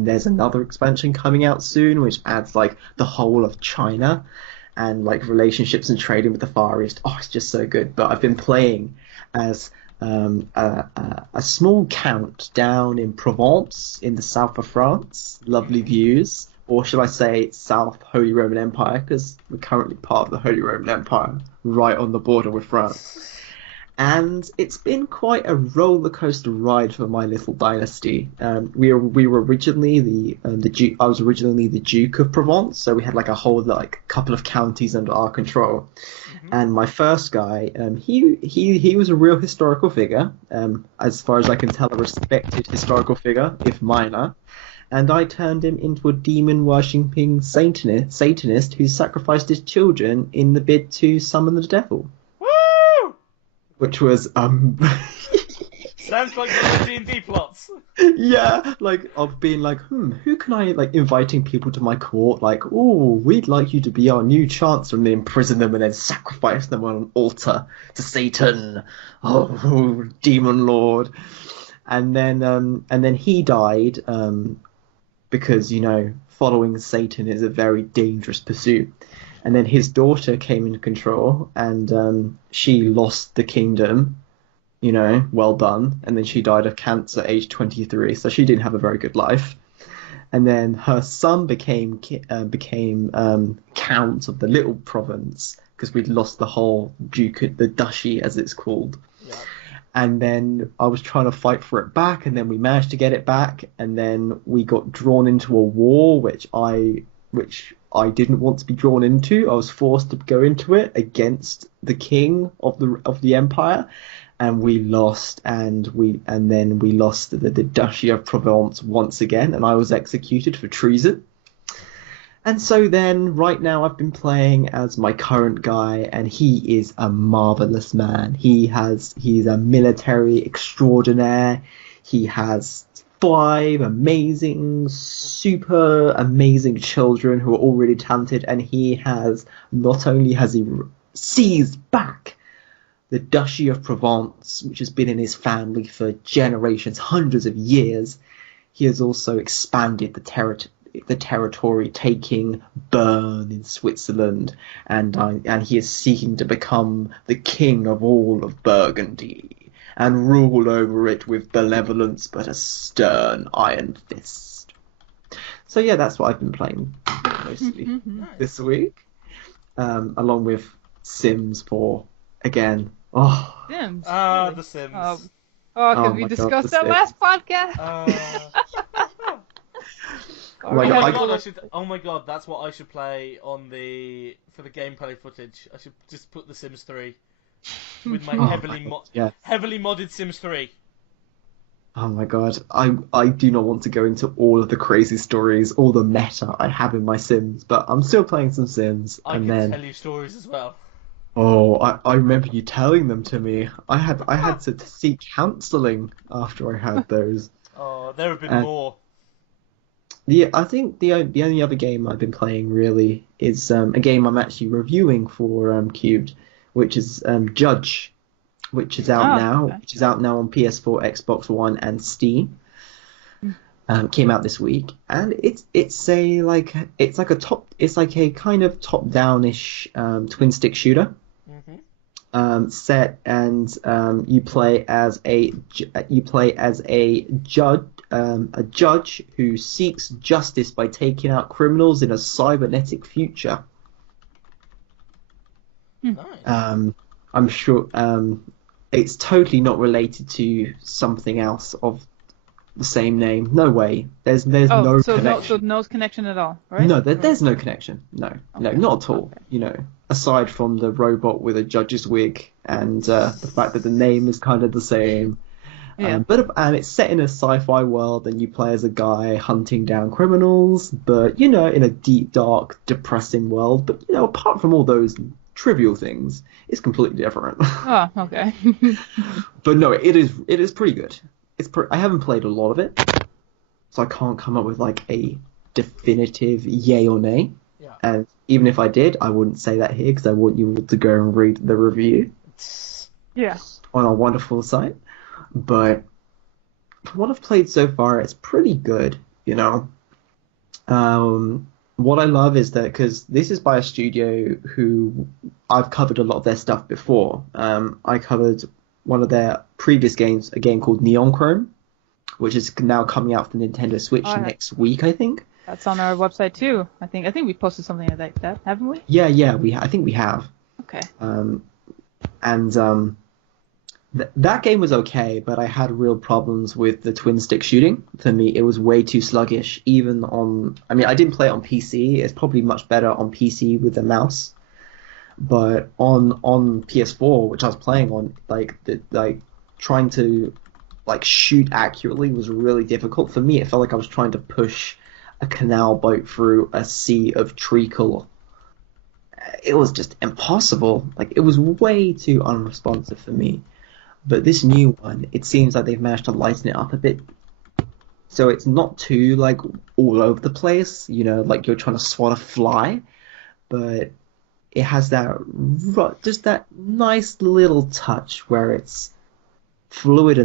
there's another expansion coming out soon which adds like the whole of China and like relationships and trading with the Far East. Oh, it's just so good. But I've been playing as a small count down in Provence in the south of France. Lovely views, or should I say South Holy Roman Empire, because we're currently part of the Holy Roman Empire, right on the border with France. And it's been quite a roller coaster ride for my little dynasty. We were originally I was originally the Duke of Provence, so we had like a whole like couple of counties under our control. And my first guy, he was a real historical figure, as far as I can tell, a respected historical figure, if minor. And I turned him into a demon-worshipping Satanist who sacrificed his children in the bid to summon the devil. Woo! Which was Sounds like the D&D plots. yeah, like of being like, who can I like inviting people to my court? Like, oh, we'd like you to be our new chancellor, and then imprison them and then sacrifice them on an altar to Satan. Oh, demon lord. And then he died because following Satan is a very dangerous pursuit. And then his daughter came into control, and she lost the kingdom. Well done. And then she died of cancer, age 23, so she didn't have a very good life. And then her son became count of the little province because we'd lost the whole the duchy, as it's called. Yeah. And then I was trying to fight for it back, and then we managed to get it back, and then we got drawn into a war which I didn't want to be drawn into. I was forced to go into it against the king of the empire, and we lost, and then we lost the Duchy of Provence once again, and I was executed for treason. And so then, right now, I've been playing as my current guy, and he is a marvelous man. He's a military extraordinaire. He has 5 amazing, super amazing children who are all really talented, and not only has he seized back the Duchy of Provence, which has been in his family for generations, hundreds of years, he has also expanded the territory, taking Bern in Switzerland, and he is seeking to become the king of all of Burgundy and rule over it with benevolence but a stern iron fist. So yeah, that's what I've been playing mostly this week, along with Sims 4 again. Oh, Sims. The Sims. Could we discuss that last podcast? Oh my god, that's what I should play for the gameplay footage. I should just put The Sims 3 with my heavily modded Sims 3. Oh my god, I do not want to go into all of the crazy stories, all the meta I have in my Sims, but I'm still playing some Sims. I can tell you stories as well. Oh, I remember you telling them to me. I had to seek counselling after I had those. Oh, there have been more. I think the only other game I've been playing really is a game I'm actually reviewing for Cubed, which is Judge, which is out now. Okay. Which is out now on PS4, Xbox One, and Steam. Came out this week, and it's like a kind of top-down-ish twin stick shooter. Set, and you play as a judge who seeks justice by taking out criminals in a cybernetic future. Nice. I'm sure it's totally not related to something else of the same name. No way. There's no connection. No connection at all, right? No, there's no connection. No, not at all. Okay. Aside from the robot with a judge's wig and the fact that the name is kind of the same. Yeah. But it's set in a sci-fi world, and you play as a guy hunting down criminals, but in a deep, dark, depressing world. But apart from all those trivial things, it's completely different. Oh, okay. But no, it is pretty good. I haven't played a lot of it, so I can't come up with like a definitive yay or nay. Yeah. And even if I did, I wouldn't say that here because I want you all to go and read the review. Yeah. On our wonderful site. But from what I've played so far, it's pretty good. What I love is that because this is by a studio who I've covered a lot of their stuff before. I covered one of their previous games, a game called Neon Chrome, which is now coming out for the Nintendo Switch next week, I think. That's on our website too. I think we posted something like that, haven't we? Yeah, I think we have. Okay. That game was okay, but I had real problems with the twin stick shooting. For me, it was way too sluggish. Even I didn't play it on PC. It's probably much better on PC with the mouse. But on PS4, which I was playing on, trying to shoot accurately was really difficult for me. It felt like I was trying to push a canal boat through a sea of treacle. It was just impossible. It was way too unresponsive for me. But this new one, it seems like they've managed to lighten it up a bit. So it's not too, all over the place, like you're trying to swat a fly. But it has just that nice little touch where it's fluid,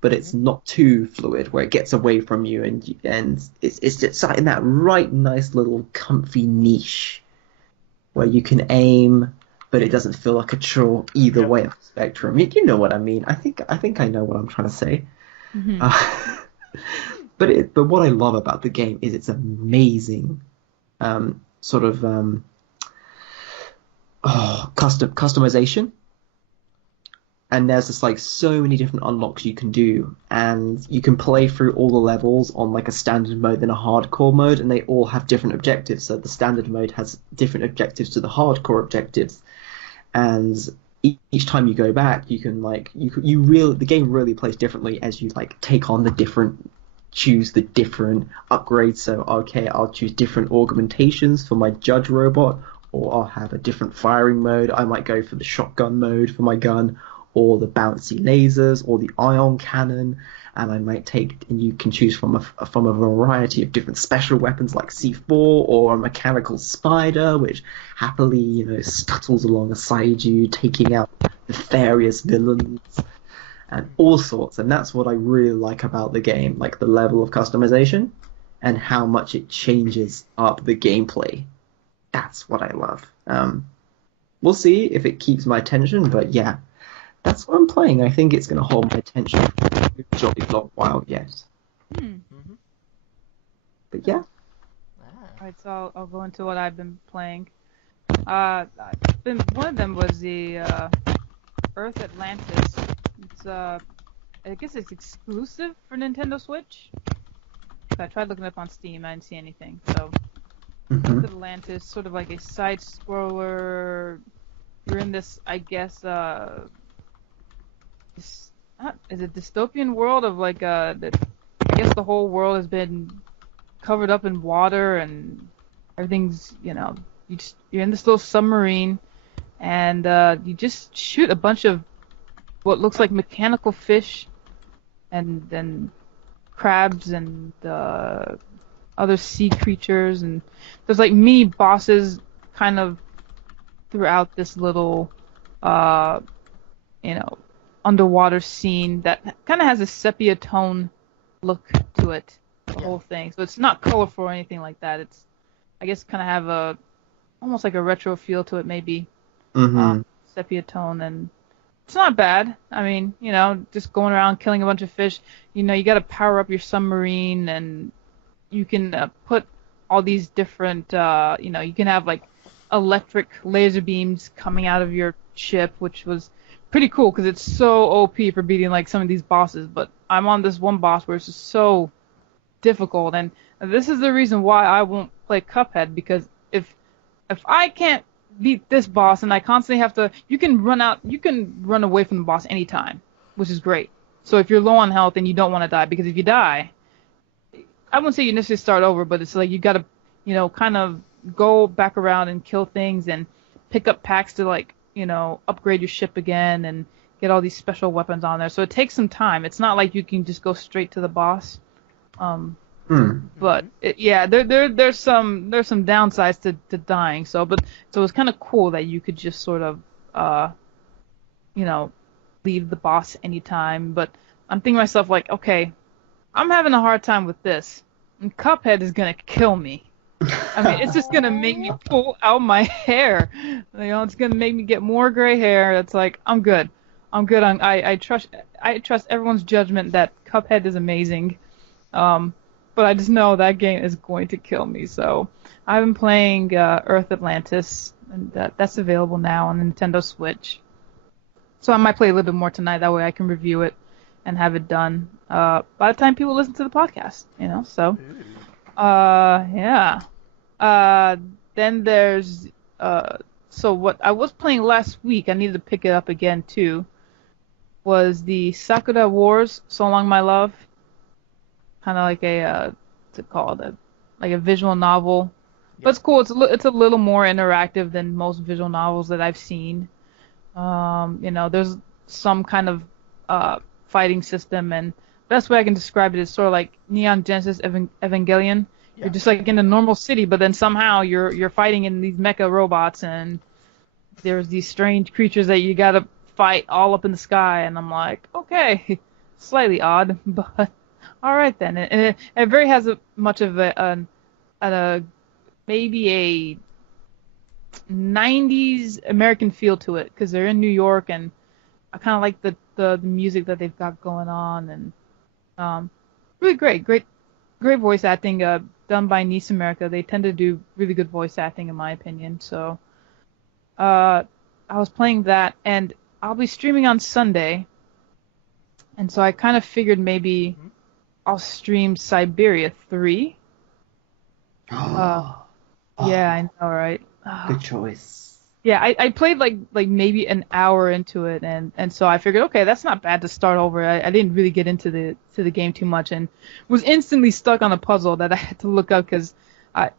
but it's not too fluid, where it gets away from you, and it's just in that right nice little comfy niche where you can aim, but it doesn't feel like a chore either way of the spectrum. You know what I mean? I think I know what I'm trying to say. Mm-hmm. But what I love about the game is its amazing customization. and there's just like so many different unlocks you can do, and you can play through all the levels on like a standard mode and a hardcore mode, and they all have different objectives. So the standard mode has different objectives to the hardcore objectives, and each time you go back, you can like the game really plays differently as you like choose the different upgrades. So okay, I'll choose different augmentations for my judge robot, or I'll have a different firing mode. I might go for the shotgun mode for my gun, or the bouncy lasers, or the ion cannon, and I might and you can choose from a variety of different special weapons like C4 or a mechanical spider, which happily, scuttles alongside you, taking out nefarious villains and all sorts. And that's what I really like about the game, like the level of customization and how much it changes up the gameplay. That's what I love. We'll see if it keeps my attention, but yeah. That's what I'm playing. I think it's going to hold my attention for a jolly long while yet. Mm-hmm. But yeah. Alright, so I'll go into what I've been playing. One of them was the Earth Atlantis. It's I guess it's exclusive for Nintendo Switch. So I tried looking it up on Steam. I didn't see anything. So Earth Atlantis, sort of like a side scroller. You're in this, I guess, is it dystopian world of like I guess the whole world has been covered up in water and everything's you're in this little submarine and you just shoot a bunch of what looks like mechanical fish and then crabs and other sea creatures, and there's like mini bosses kind of throughout this little underwater scene that kind of has a sepia tone look to it, the whole thing. So it's not colorful or anything like that. It's, I guess, kind of have almost like a retro feel to it, maybe. Sepia tone, and it's not bad. I mean, just going around killing a bunch of fish. You got to power up your submarine, and you can put all these different, you can have like electric laser beams coming out of your ship, which was pretty cool because it's so OP for beating like some of these bosses. But I'm on this one boss where it's just so difficult, and this is the reason why I won't play Cuphead, because if I can't beat this boss and I constantly have to, you can run away from the boss anytime, which is great. So if you're low on health and you don't want to die, because if you die, I wouldn't say you necessarily start over, but it's like you gotta, kind of go back around and kill things and pick up packs to like, upgrade your ship again and get all these special weapons on there. So it takes some time. It's not like you can just go straight to the boss. But there's some downsides to dying. So it's kind of cool that you could just sort of, leave the boss anytime. But I'm thinking to myself like, okay, I'm having a hard time with this, and Cuphead is gonna kill me. I mean, it's just gonna make me pull out my hair. It's gonna make me get more gray hair. It's like, I'm good. I trust everyone's judgment that Cuphead is amazing. But I just know that game is going to kill me. So I've been playing Earth Atlantis, and that's available now on Nintendo Switch. So I might play a little bit more tonight. That way I can review it and have it done by the time people listen to the podcast. So. Then there's, so what I was playing last week, I needed to pick it up again too, was the Sakura Wars, So Long My Love. Kind of like what's it called? Like a visual novel. Yep. But it's cool. It's a little more interactive than most visual novels that I've seen. There's some kind of, fighting system, and best way I can describe it is sort of like Neon Genesis Evangelion. Yeah. You're just like in a normal city, but then somehow you're fighting in these mecha robots, and there's these strange creatures that you gotta fight all up in the sky, and I'm like, okay, slightly odd, but all right then. And it very has much of a maybe a 90s American feel to it, because they're in New York, and I kind of like the music that they've got going on, and really great voice acting done by Nice America. They tend to do really good voice acting in my opinion. So I was playing that, and I'll be streaming on Sunday, and so I kind of figured maybe I'll stream Siberia 3. Yeah, I know, right? Good choice. Yeah, I played like maybe an hour into it, and so I figured, okay, that's not bad to start over. I didn't really get into the game too much, and was instantly stuck on a puzzle that I had to look up because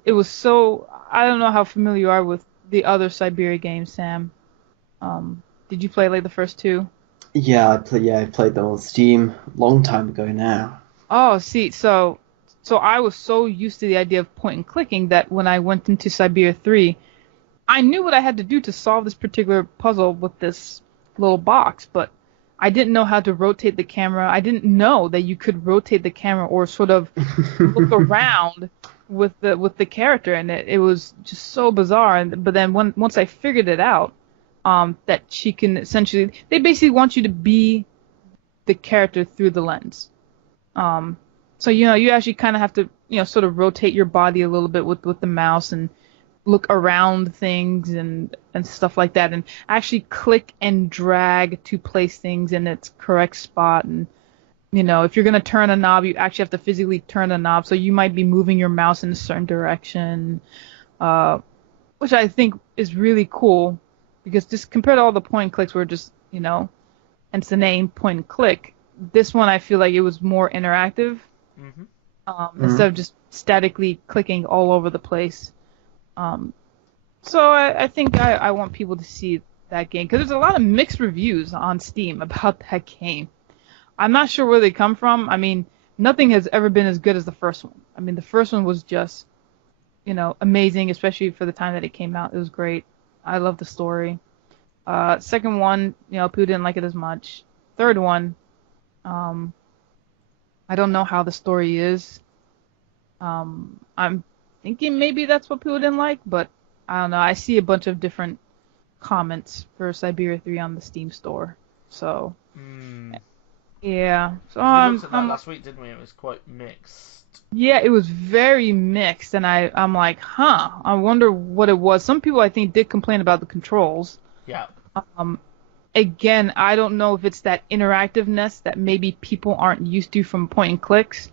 it was so. I don't know how familiar you are with the other Siberia games, Sam. Did you play like the first two? Yeah, I played them on Steam long time ago now. Oh, see, so I was so used to the idea of point and clicking that when I went into Siberia 3, I knew what I had to do to solve this particular puzzle with this little box, but I didn't know how to rotate the camera. I didn't know that you could rotate the camera or sort of look around with the character, and it was just so bizarre. But then once I figured it out, that she can essentially, they basically want you to be the character through the lens. So you actually kind of have to sort of rotate your body a little bit with the mouse and look around things and stuff like that, and actually click and drag to place things in its correct spot. And if you're gonna turn a knob, you actually have to physically turn a knob, so you might be moving your mouse in a certain direction, which I think is really cool, because just compared to all the point and clicks where just and it's the name, point and click, this one I feel like it was more interactive. Instead of just statically clicking all over the place. So I think I want people to see that game, because there's a lot of mixed reviews on Steam about that game. I'm not sure where they come from. I mean, nothing has ever been as good as the first one. I mean, the first one was just, amazing, especially for the time that it came out. It was great. I love the story. Second one, people didn't like it as much. Third one, I don't know how the story is. I'm thinking maybe that's what people didn't like, but I don't know. I see a bunch of different comments for Siberia 3 on the Steam store. So, yeah. So we looked at that last week, didn't we? It was quite mixed. Yeah, it was very mixed, and I'm like, I wonder what it was. Some people, I think, did complain about the controls. Yeah. Again, I don't know if it's that interactiveness that maybe people aren't used to from point and clicks.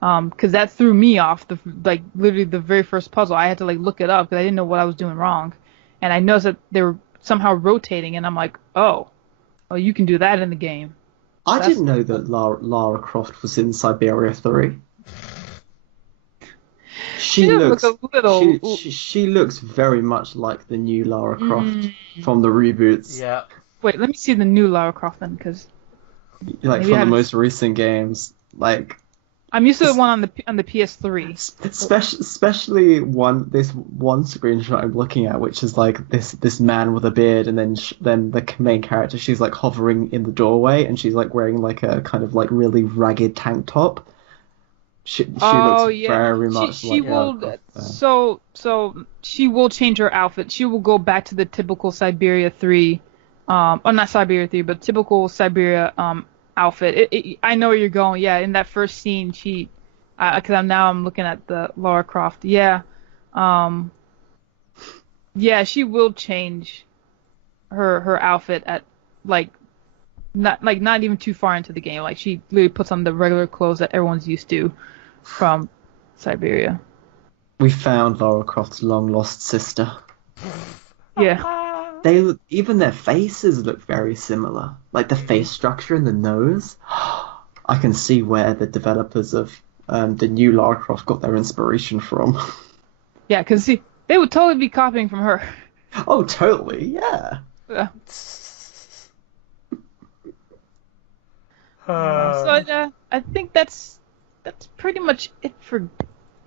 Because that threw me off. Literally the very first puzzle, I had to look it up because I didn't know what I was doing wrong, and I noticed that they were somehow rotating, and I'm like, oh, you can do that in the game. I didn't know that Lara Croft was in Siberia 3. She looks a little. She looks very much like the new Lara Croft from the reboots. Yeah. Wait, let me see the new Lara Croft then, because from the most recent games, I'm used to the one on the PS3. Especially this one screenshot I'm looking at, which is this man with a beard, and then the main character, she's hovering in the doorway, and she's wearing a kind of really ragged tank top. She looks very much she will. So she will change her outfit. She will go back to the typical Siberia 3, not Siberia 3, but typical Siberia outfit. I know where you're going. Yeah, in that first scene, because I'm looking at the Lara Croft. Yeah, yeah, she will change her outfit at not even too far into the game. She literally puts on the regular clothes that everyone's used to from Siberia. We found Lara Croft's long lost sister. Yeah. Even their faces look very similar. The face structure and the nose. I can see where the developers of the new Lara Croft got their inspiration from. Yeah, because they would totally be copying from her. Oh, totally, yeah. So I think that's pretty much it for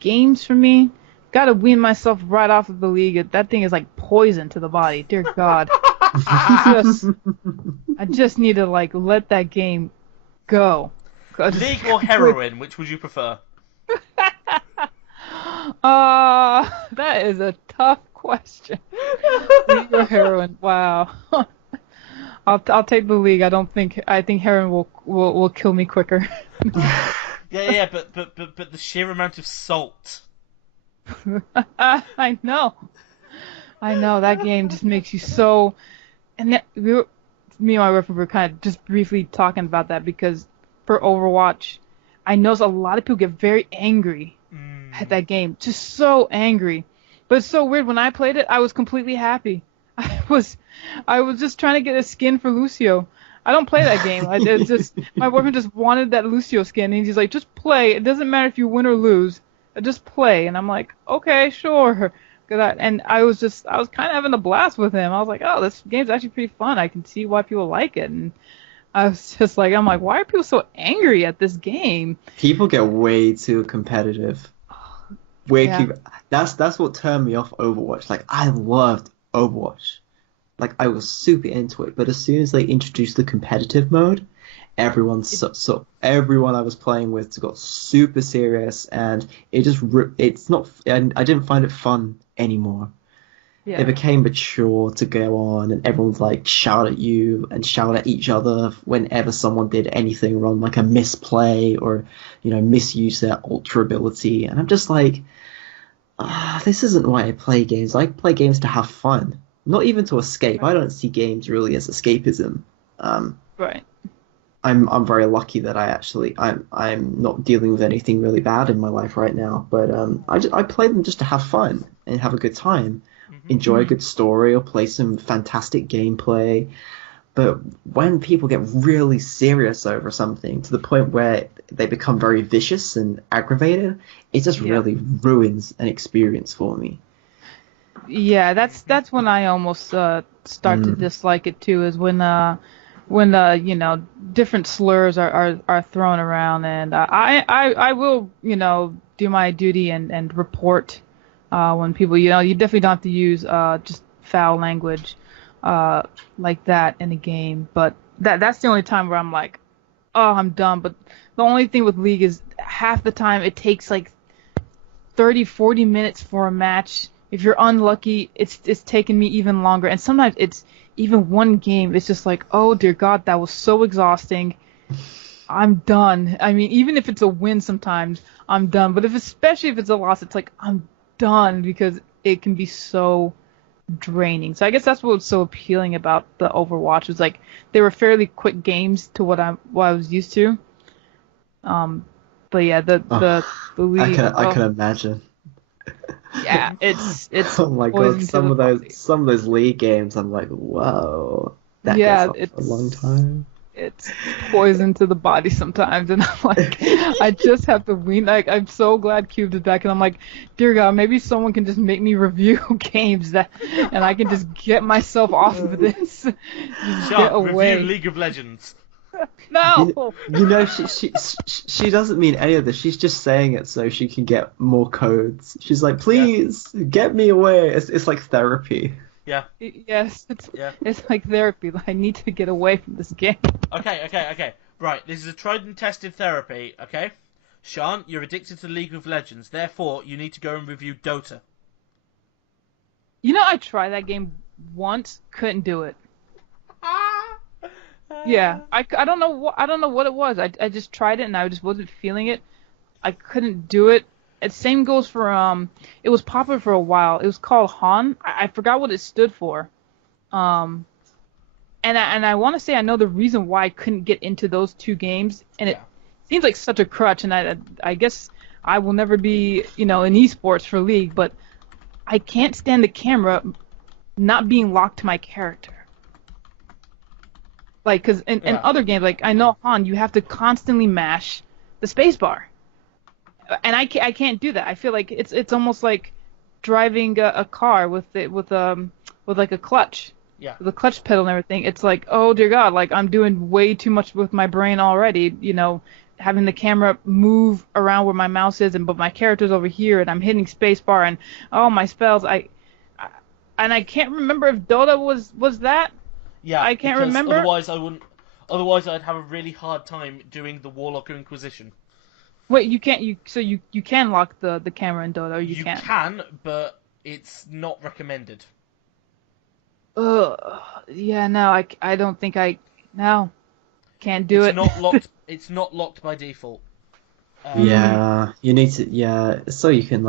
games for me. Gotta wean myself right off of the League. That thing is like poison to the body. Dear God. I just need to let that game go. League or heroin? Which would you prefer? That is a tough question. League or heroin? Wow. I'll take the League. I think heroin will kill me quicker. Yeah, but the sheer amount of salt. I know that game just makes you so. And me and my girlfriend were kind of just briefly talking about that because for Overwatch, I noticed a lot of people get very angry at that game, just so angry. But it's so weird. When I played it, I was completely happy. I was just trying to get a skin for Lucio. I don't play that game. It's just my boyfriend just wanted that Lucio skin, and he's like, just play. It doesn't matter if you win or lose. Just play. And I'm like, okay, sure. And I was kind of having a blast with him. I was like, oh, this game's actually pretty fun. I can see why people like it. And I was just like, I'm like, why are people so angry at this game? People get way too competitive. That's what turned me off Overwatch. Like, I loved Overwatch. Like, I was super into it, but as soon as they introduced the competitive mode, everyone I was playing with got super serious, and it's not. And I didn't find it fun anymore. Yeah. It became mature to go on, and everyone's like shout at you and shout at each other whenever someone did anything wrong, like a misplay or misuse their ultra ability, and I'm just like, this isn't why I play games. I play games to have fun. Not even to escape. I don't see games really as escapism. Right. I'm very lucky that I'm not dealing with anything really bad in my life right now. But I play them just to have fun and have a good time, enjoy a good story, or play some fantastic gameplay. But when people get really serious over something to the point where they become very vicious and aggravated, it just really ruins an experience for me. Yeah, that's when I almost start to dislike it too. Is when different slurs are thrown around, and I will do my duty and report when people you definitely don't have to use just foul language like that in a game. But that's the only time where I'm like, oh, I'm done. But the only thing with League is half the time it takes like 30-40 minutes for a match. If you're unlucky, it's taking me even longer. And sometimes it's even one game. It's just like, oh, dear God, that was so exhausting. I'm done. I mean, even if it's a win sometimes, I'm done. But especially if it's a loss, it's like, I'm done because it can be so draining. So I guess that's what's so appealing about the Overwatch. Was like they were fairly quick games to what I was used to. But yeah, the League. I can imagine. Yeah, it's oh my God, some of those League games, I'm like, whoa, that goes on for a long time. It's poison to the body sometimes, and I'm like, I just have to wean. Like, I'm so glad Cubed is back, and I'm like, dear God, maybe someone can just make me review games and I can just get myself off of this. Just get away. Review League of Legends. No. She doesn't mean any of this. She's just saying it so she can get more codes. She's like, please get me away. It's like therapy. Yeah. Yes. It's like therapy. I need to get away from this game. Okay. Right. This is a tried and tested therapy. Okay. Sian, you're addicted to League of Legends. Therefore, you need to go and review Dota. I tried that game once. Couldn't do it. Yeah, I don't know what it was. I just tried it and I just wasn't feeling it. I couldn't do it. And same goes for it was popular for a while. It was called Han. I forgot what it stood for. And I want to say I know the reason why I couldn't get into those two games, and it seems like such a crutch. And I guess I will never be in esports for League, but I can't stand the camera not being locked to my character. Like, because in other games, like, I know Han, you have to constantly mash the spacebar. And I can't do that. I feel like it's almost like driving a car with like a clutch. Yeah. With a clutch pedal and everything. It's like, oh, dear God, like, I'm doing way too much with my brain already, having the camera move around where my mouse is, but my character's over here, and I'm hitting spacebar, and, oh, my spells, I can't remember if Dota was that. Yeah, I can't remember. Otherwise, I wouldn't. Otherwise, I'd have a really hard time doing the Warlock Inquisition. Wait, you can't. You can lock the camera in Dota, or you can't. You can, but it's not recommended. Yeah, no, I don't think can't do it. It's not locked. It's not locked by default. Yeah, you need to. Yeah, so you can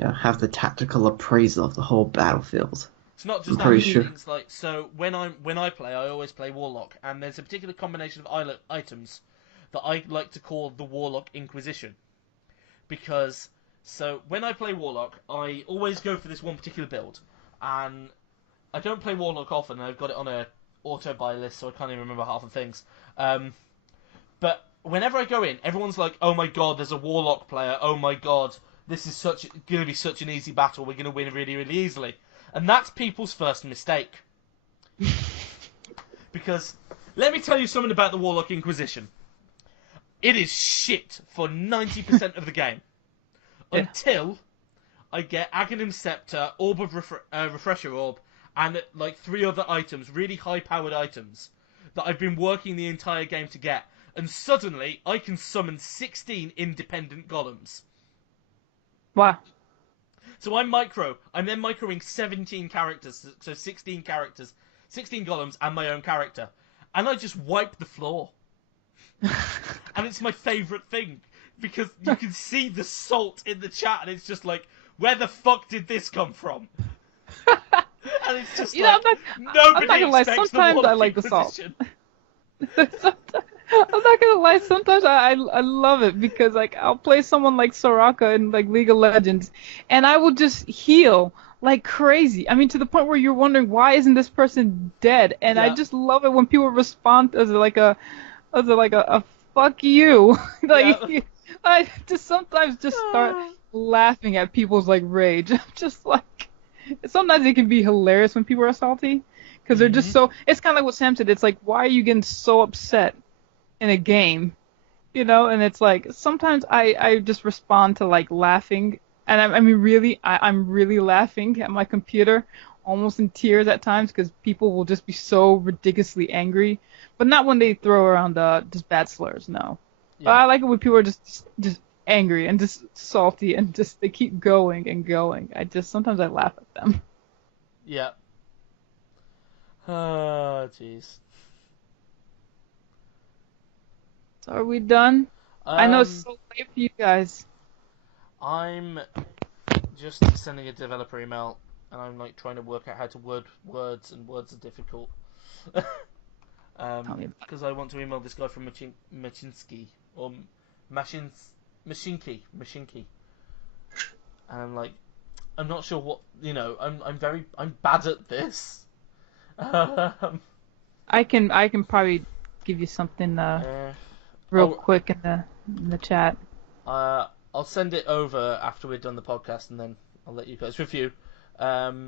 have the tactical appraisal of the whole battlefield. It's not just I'm pretty that. sure. It's like, so when I play, I always play Warlock, and there's a particular combination of items that I like to call the Warlock Inquisition. Because, so when I play Warlock, I always go for this one particular build, and I don't play Warlock often. I've got it on a auto buy list, so I can't even remember half the things. But whenever I go in, everyone's like, "Oh my god, there's a Warlock player. Oh my god, this is going to be such an easy battle. We're going to win really, really easily." And that's people's first mistake. Because, let me tell you something about the Warlock Inquisition. It is shit for 90% of the game. Yeah. Until I get Aghanim Scepter, Orb of Refresher Orb, and like 3 other items, really high-powered items, that I've been working the entire game to get. And suddenly, I can summon 16 independent golems. Wow. So I'm then microing 17 characters, so 16 characters, 16 golems, and my own character. And I just wipe the floor. And it's my favourite thing, because you can see the salt in the chat, and it's just like, where the fuck did this come from? And it's just like, nobody I'm not gonna expects lie, sometimes the I like the salt. Inquisition. I'm not gonna lie, sometimes I love it, because like I'll play someone like Soraka in like League of Legends, and I will just heal like crazy. I mean, to the point where you're wondering, why isn't this person dead? And I just love it when people respond as like a fuck you. Like I just sometimes just start laughing at people's like rage. I'm just like, sometimes it can be hilarious when people are salty, because they're just so. It's kind of like what Sam said. It's like, why are you getting so upset in a game, you know? And it's like, sometimes I just respond to like laughing, and I mean really, I'm really laughing at my computer, almost in tears at times, because people will just be so ridiculously angry, but not when they throw around just bad slurs, no. Yeah. But I like it when people are just angry and just salty, and just they keep going and going. Sometimes I laugh at them. Yeah. Oh, jeez. So are we done? I know it's so late for you guys. I'm just sending a developer email, and I'm like trying to work out how to word words, and words are difficult. Because I want to email this guy from Machinsky, or Machinki. And I'm like, I'm not sure what, I'm bad at this. I can probably give you something real quick in the chat. I'll send it over after we're done the podcast, and then I'll let you guys review. But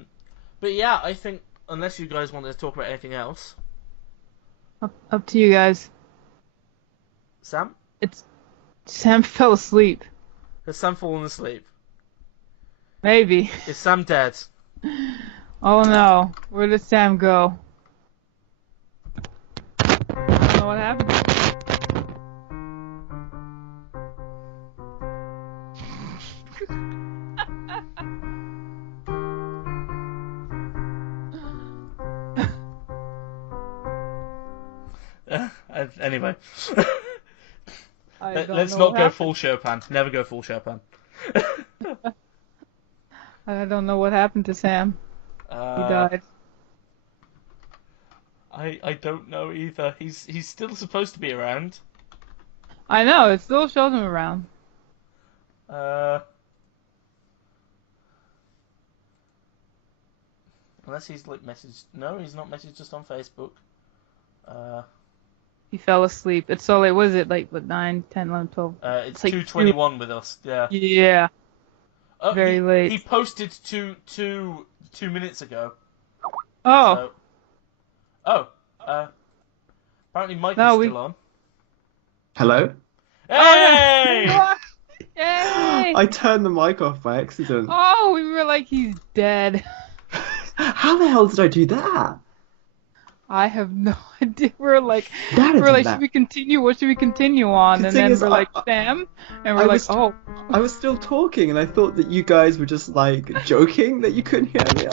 yeah, I think, unless you guys want to talk about anything else. Up to you guys. Sam? Sam fell asleep. Has Sam fallen asleep? Maybe. Is Sam dead? Oh no. Where did Sam go? I don't know what happened. Anyway. Let's not go full Chopin. Never go full Chopin. I don't know what happened to Sam. He died. I don't know either. He's still supposed to be around. I know, it still shows him around. Unless he's like messaged. No, he's not messaged just on Facebook. He fell asleep. It's so late. What is it? Like, what, 9, 10, 11, 12? It's like 2:21 with us. Yeah. Yeah. Very late. He posted two minutes ago. Oh. So, apparently Mike is still on. Hello? Hey! Yay! I turned the mic off by accident. Oh, we were like, he's dead. How the hell did I do that? I have no idea. We're like, should we continue? What should we continue on? And then we're like, Sam, and we're like, oh. I was still talking, and I thought that you guys were just like joking that you couldn't hear me.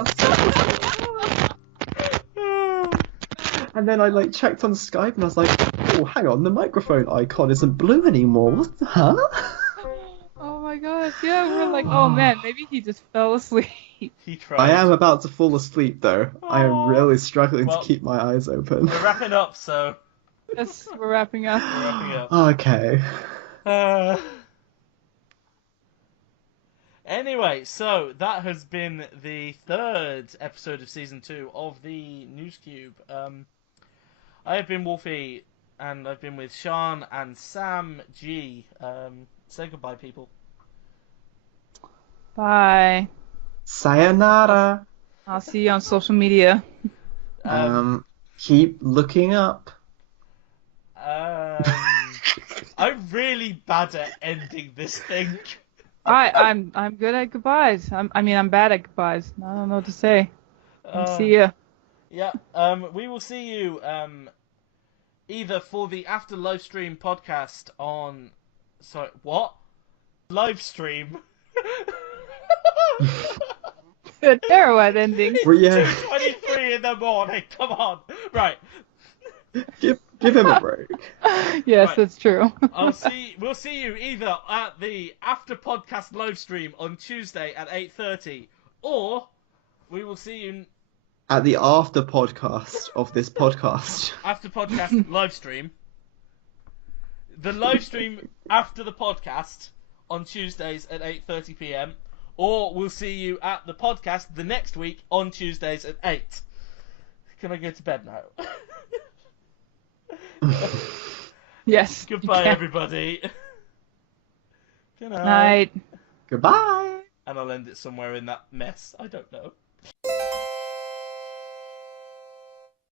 And then I like checked on Skype, and I was like, oh, hang on, the microphone icon isn't blue anymore. What the, huh? Oh my gosh, yeah, we're like, oh man, maybe he just fell asleep. He tried. I am about to fall asleep, though. I am really struggling Well, to keep my eyes open. We're wrapping up, so... Yes, we're wrapping up. We're wrapping up. Okay. Anyway, so that has been the third episode of Season 2 of the NewsCube. I have been Wolfie, and I've been with Sian and Sam G. Say goodbye, people. Bye. Sayonara. I'll see you on social media. Keep looking up. I'm really bad at ending this thing. I'm good at goodbyes. I'm bad at goodbyes. I don't know what to say. See ya. Yeah. We will see you either for the after live stream podcast on. Sorry, what? Live stream. A terrible ending. Well, yeah. 2:23 in the morning. Come on. Right. Give him a break. Yes, Right. that's true. We'll see you either at the after podcast live stream on Tuesday at 8:30, or we will see you At the after podcast of this podcast. after podcast live stream. The live stream after the podcast on Tuesdays at 8:30 p.m. Or we'll see you at the podcast the next week on Tuesdays at 8. Can I go to bed now? Yes. Goodbye, everybody. Good Night. Goodbye. And I'll end it somewhere in that mess. I don't know.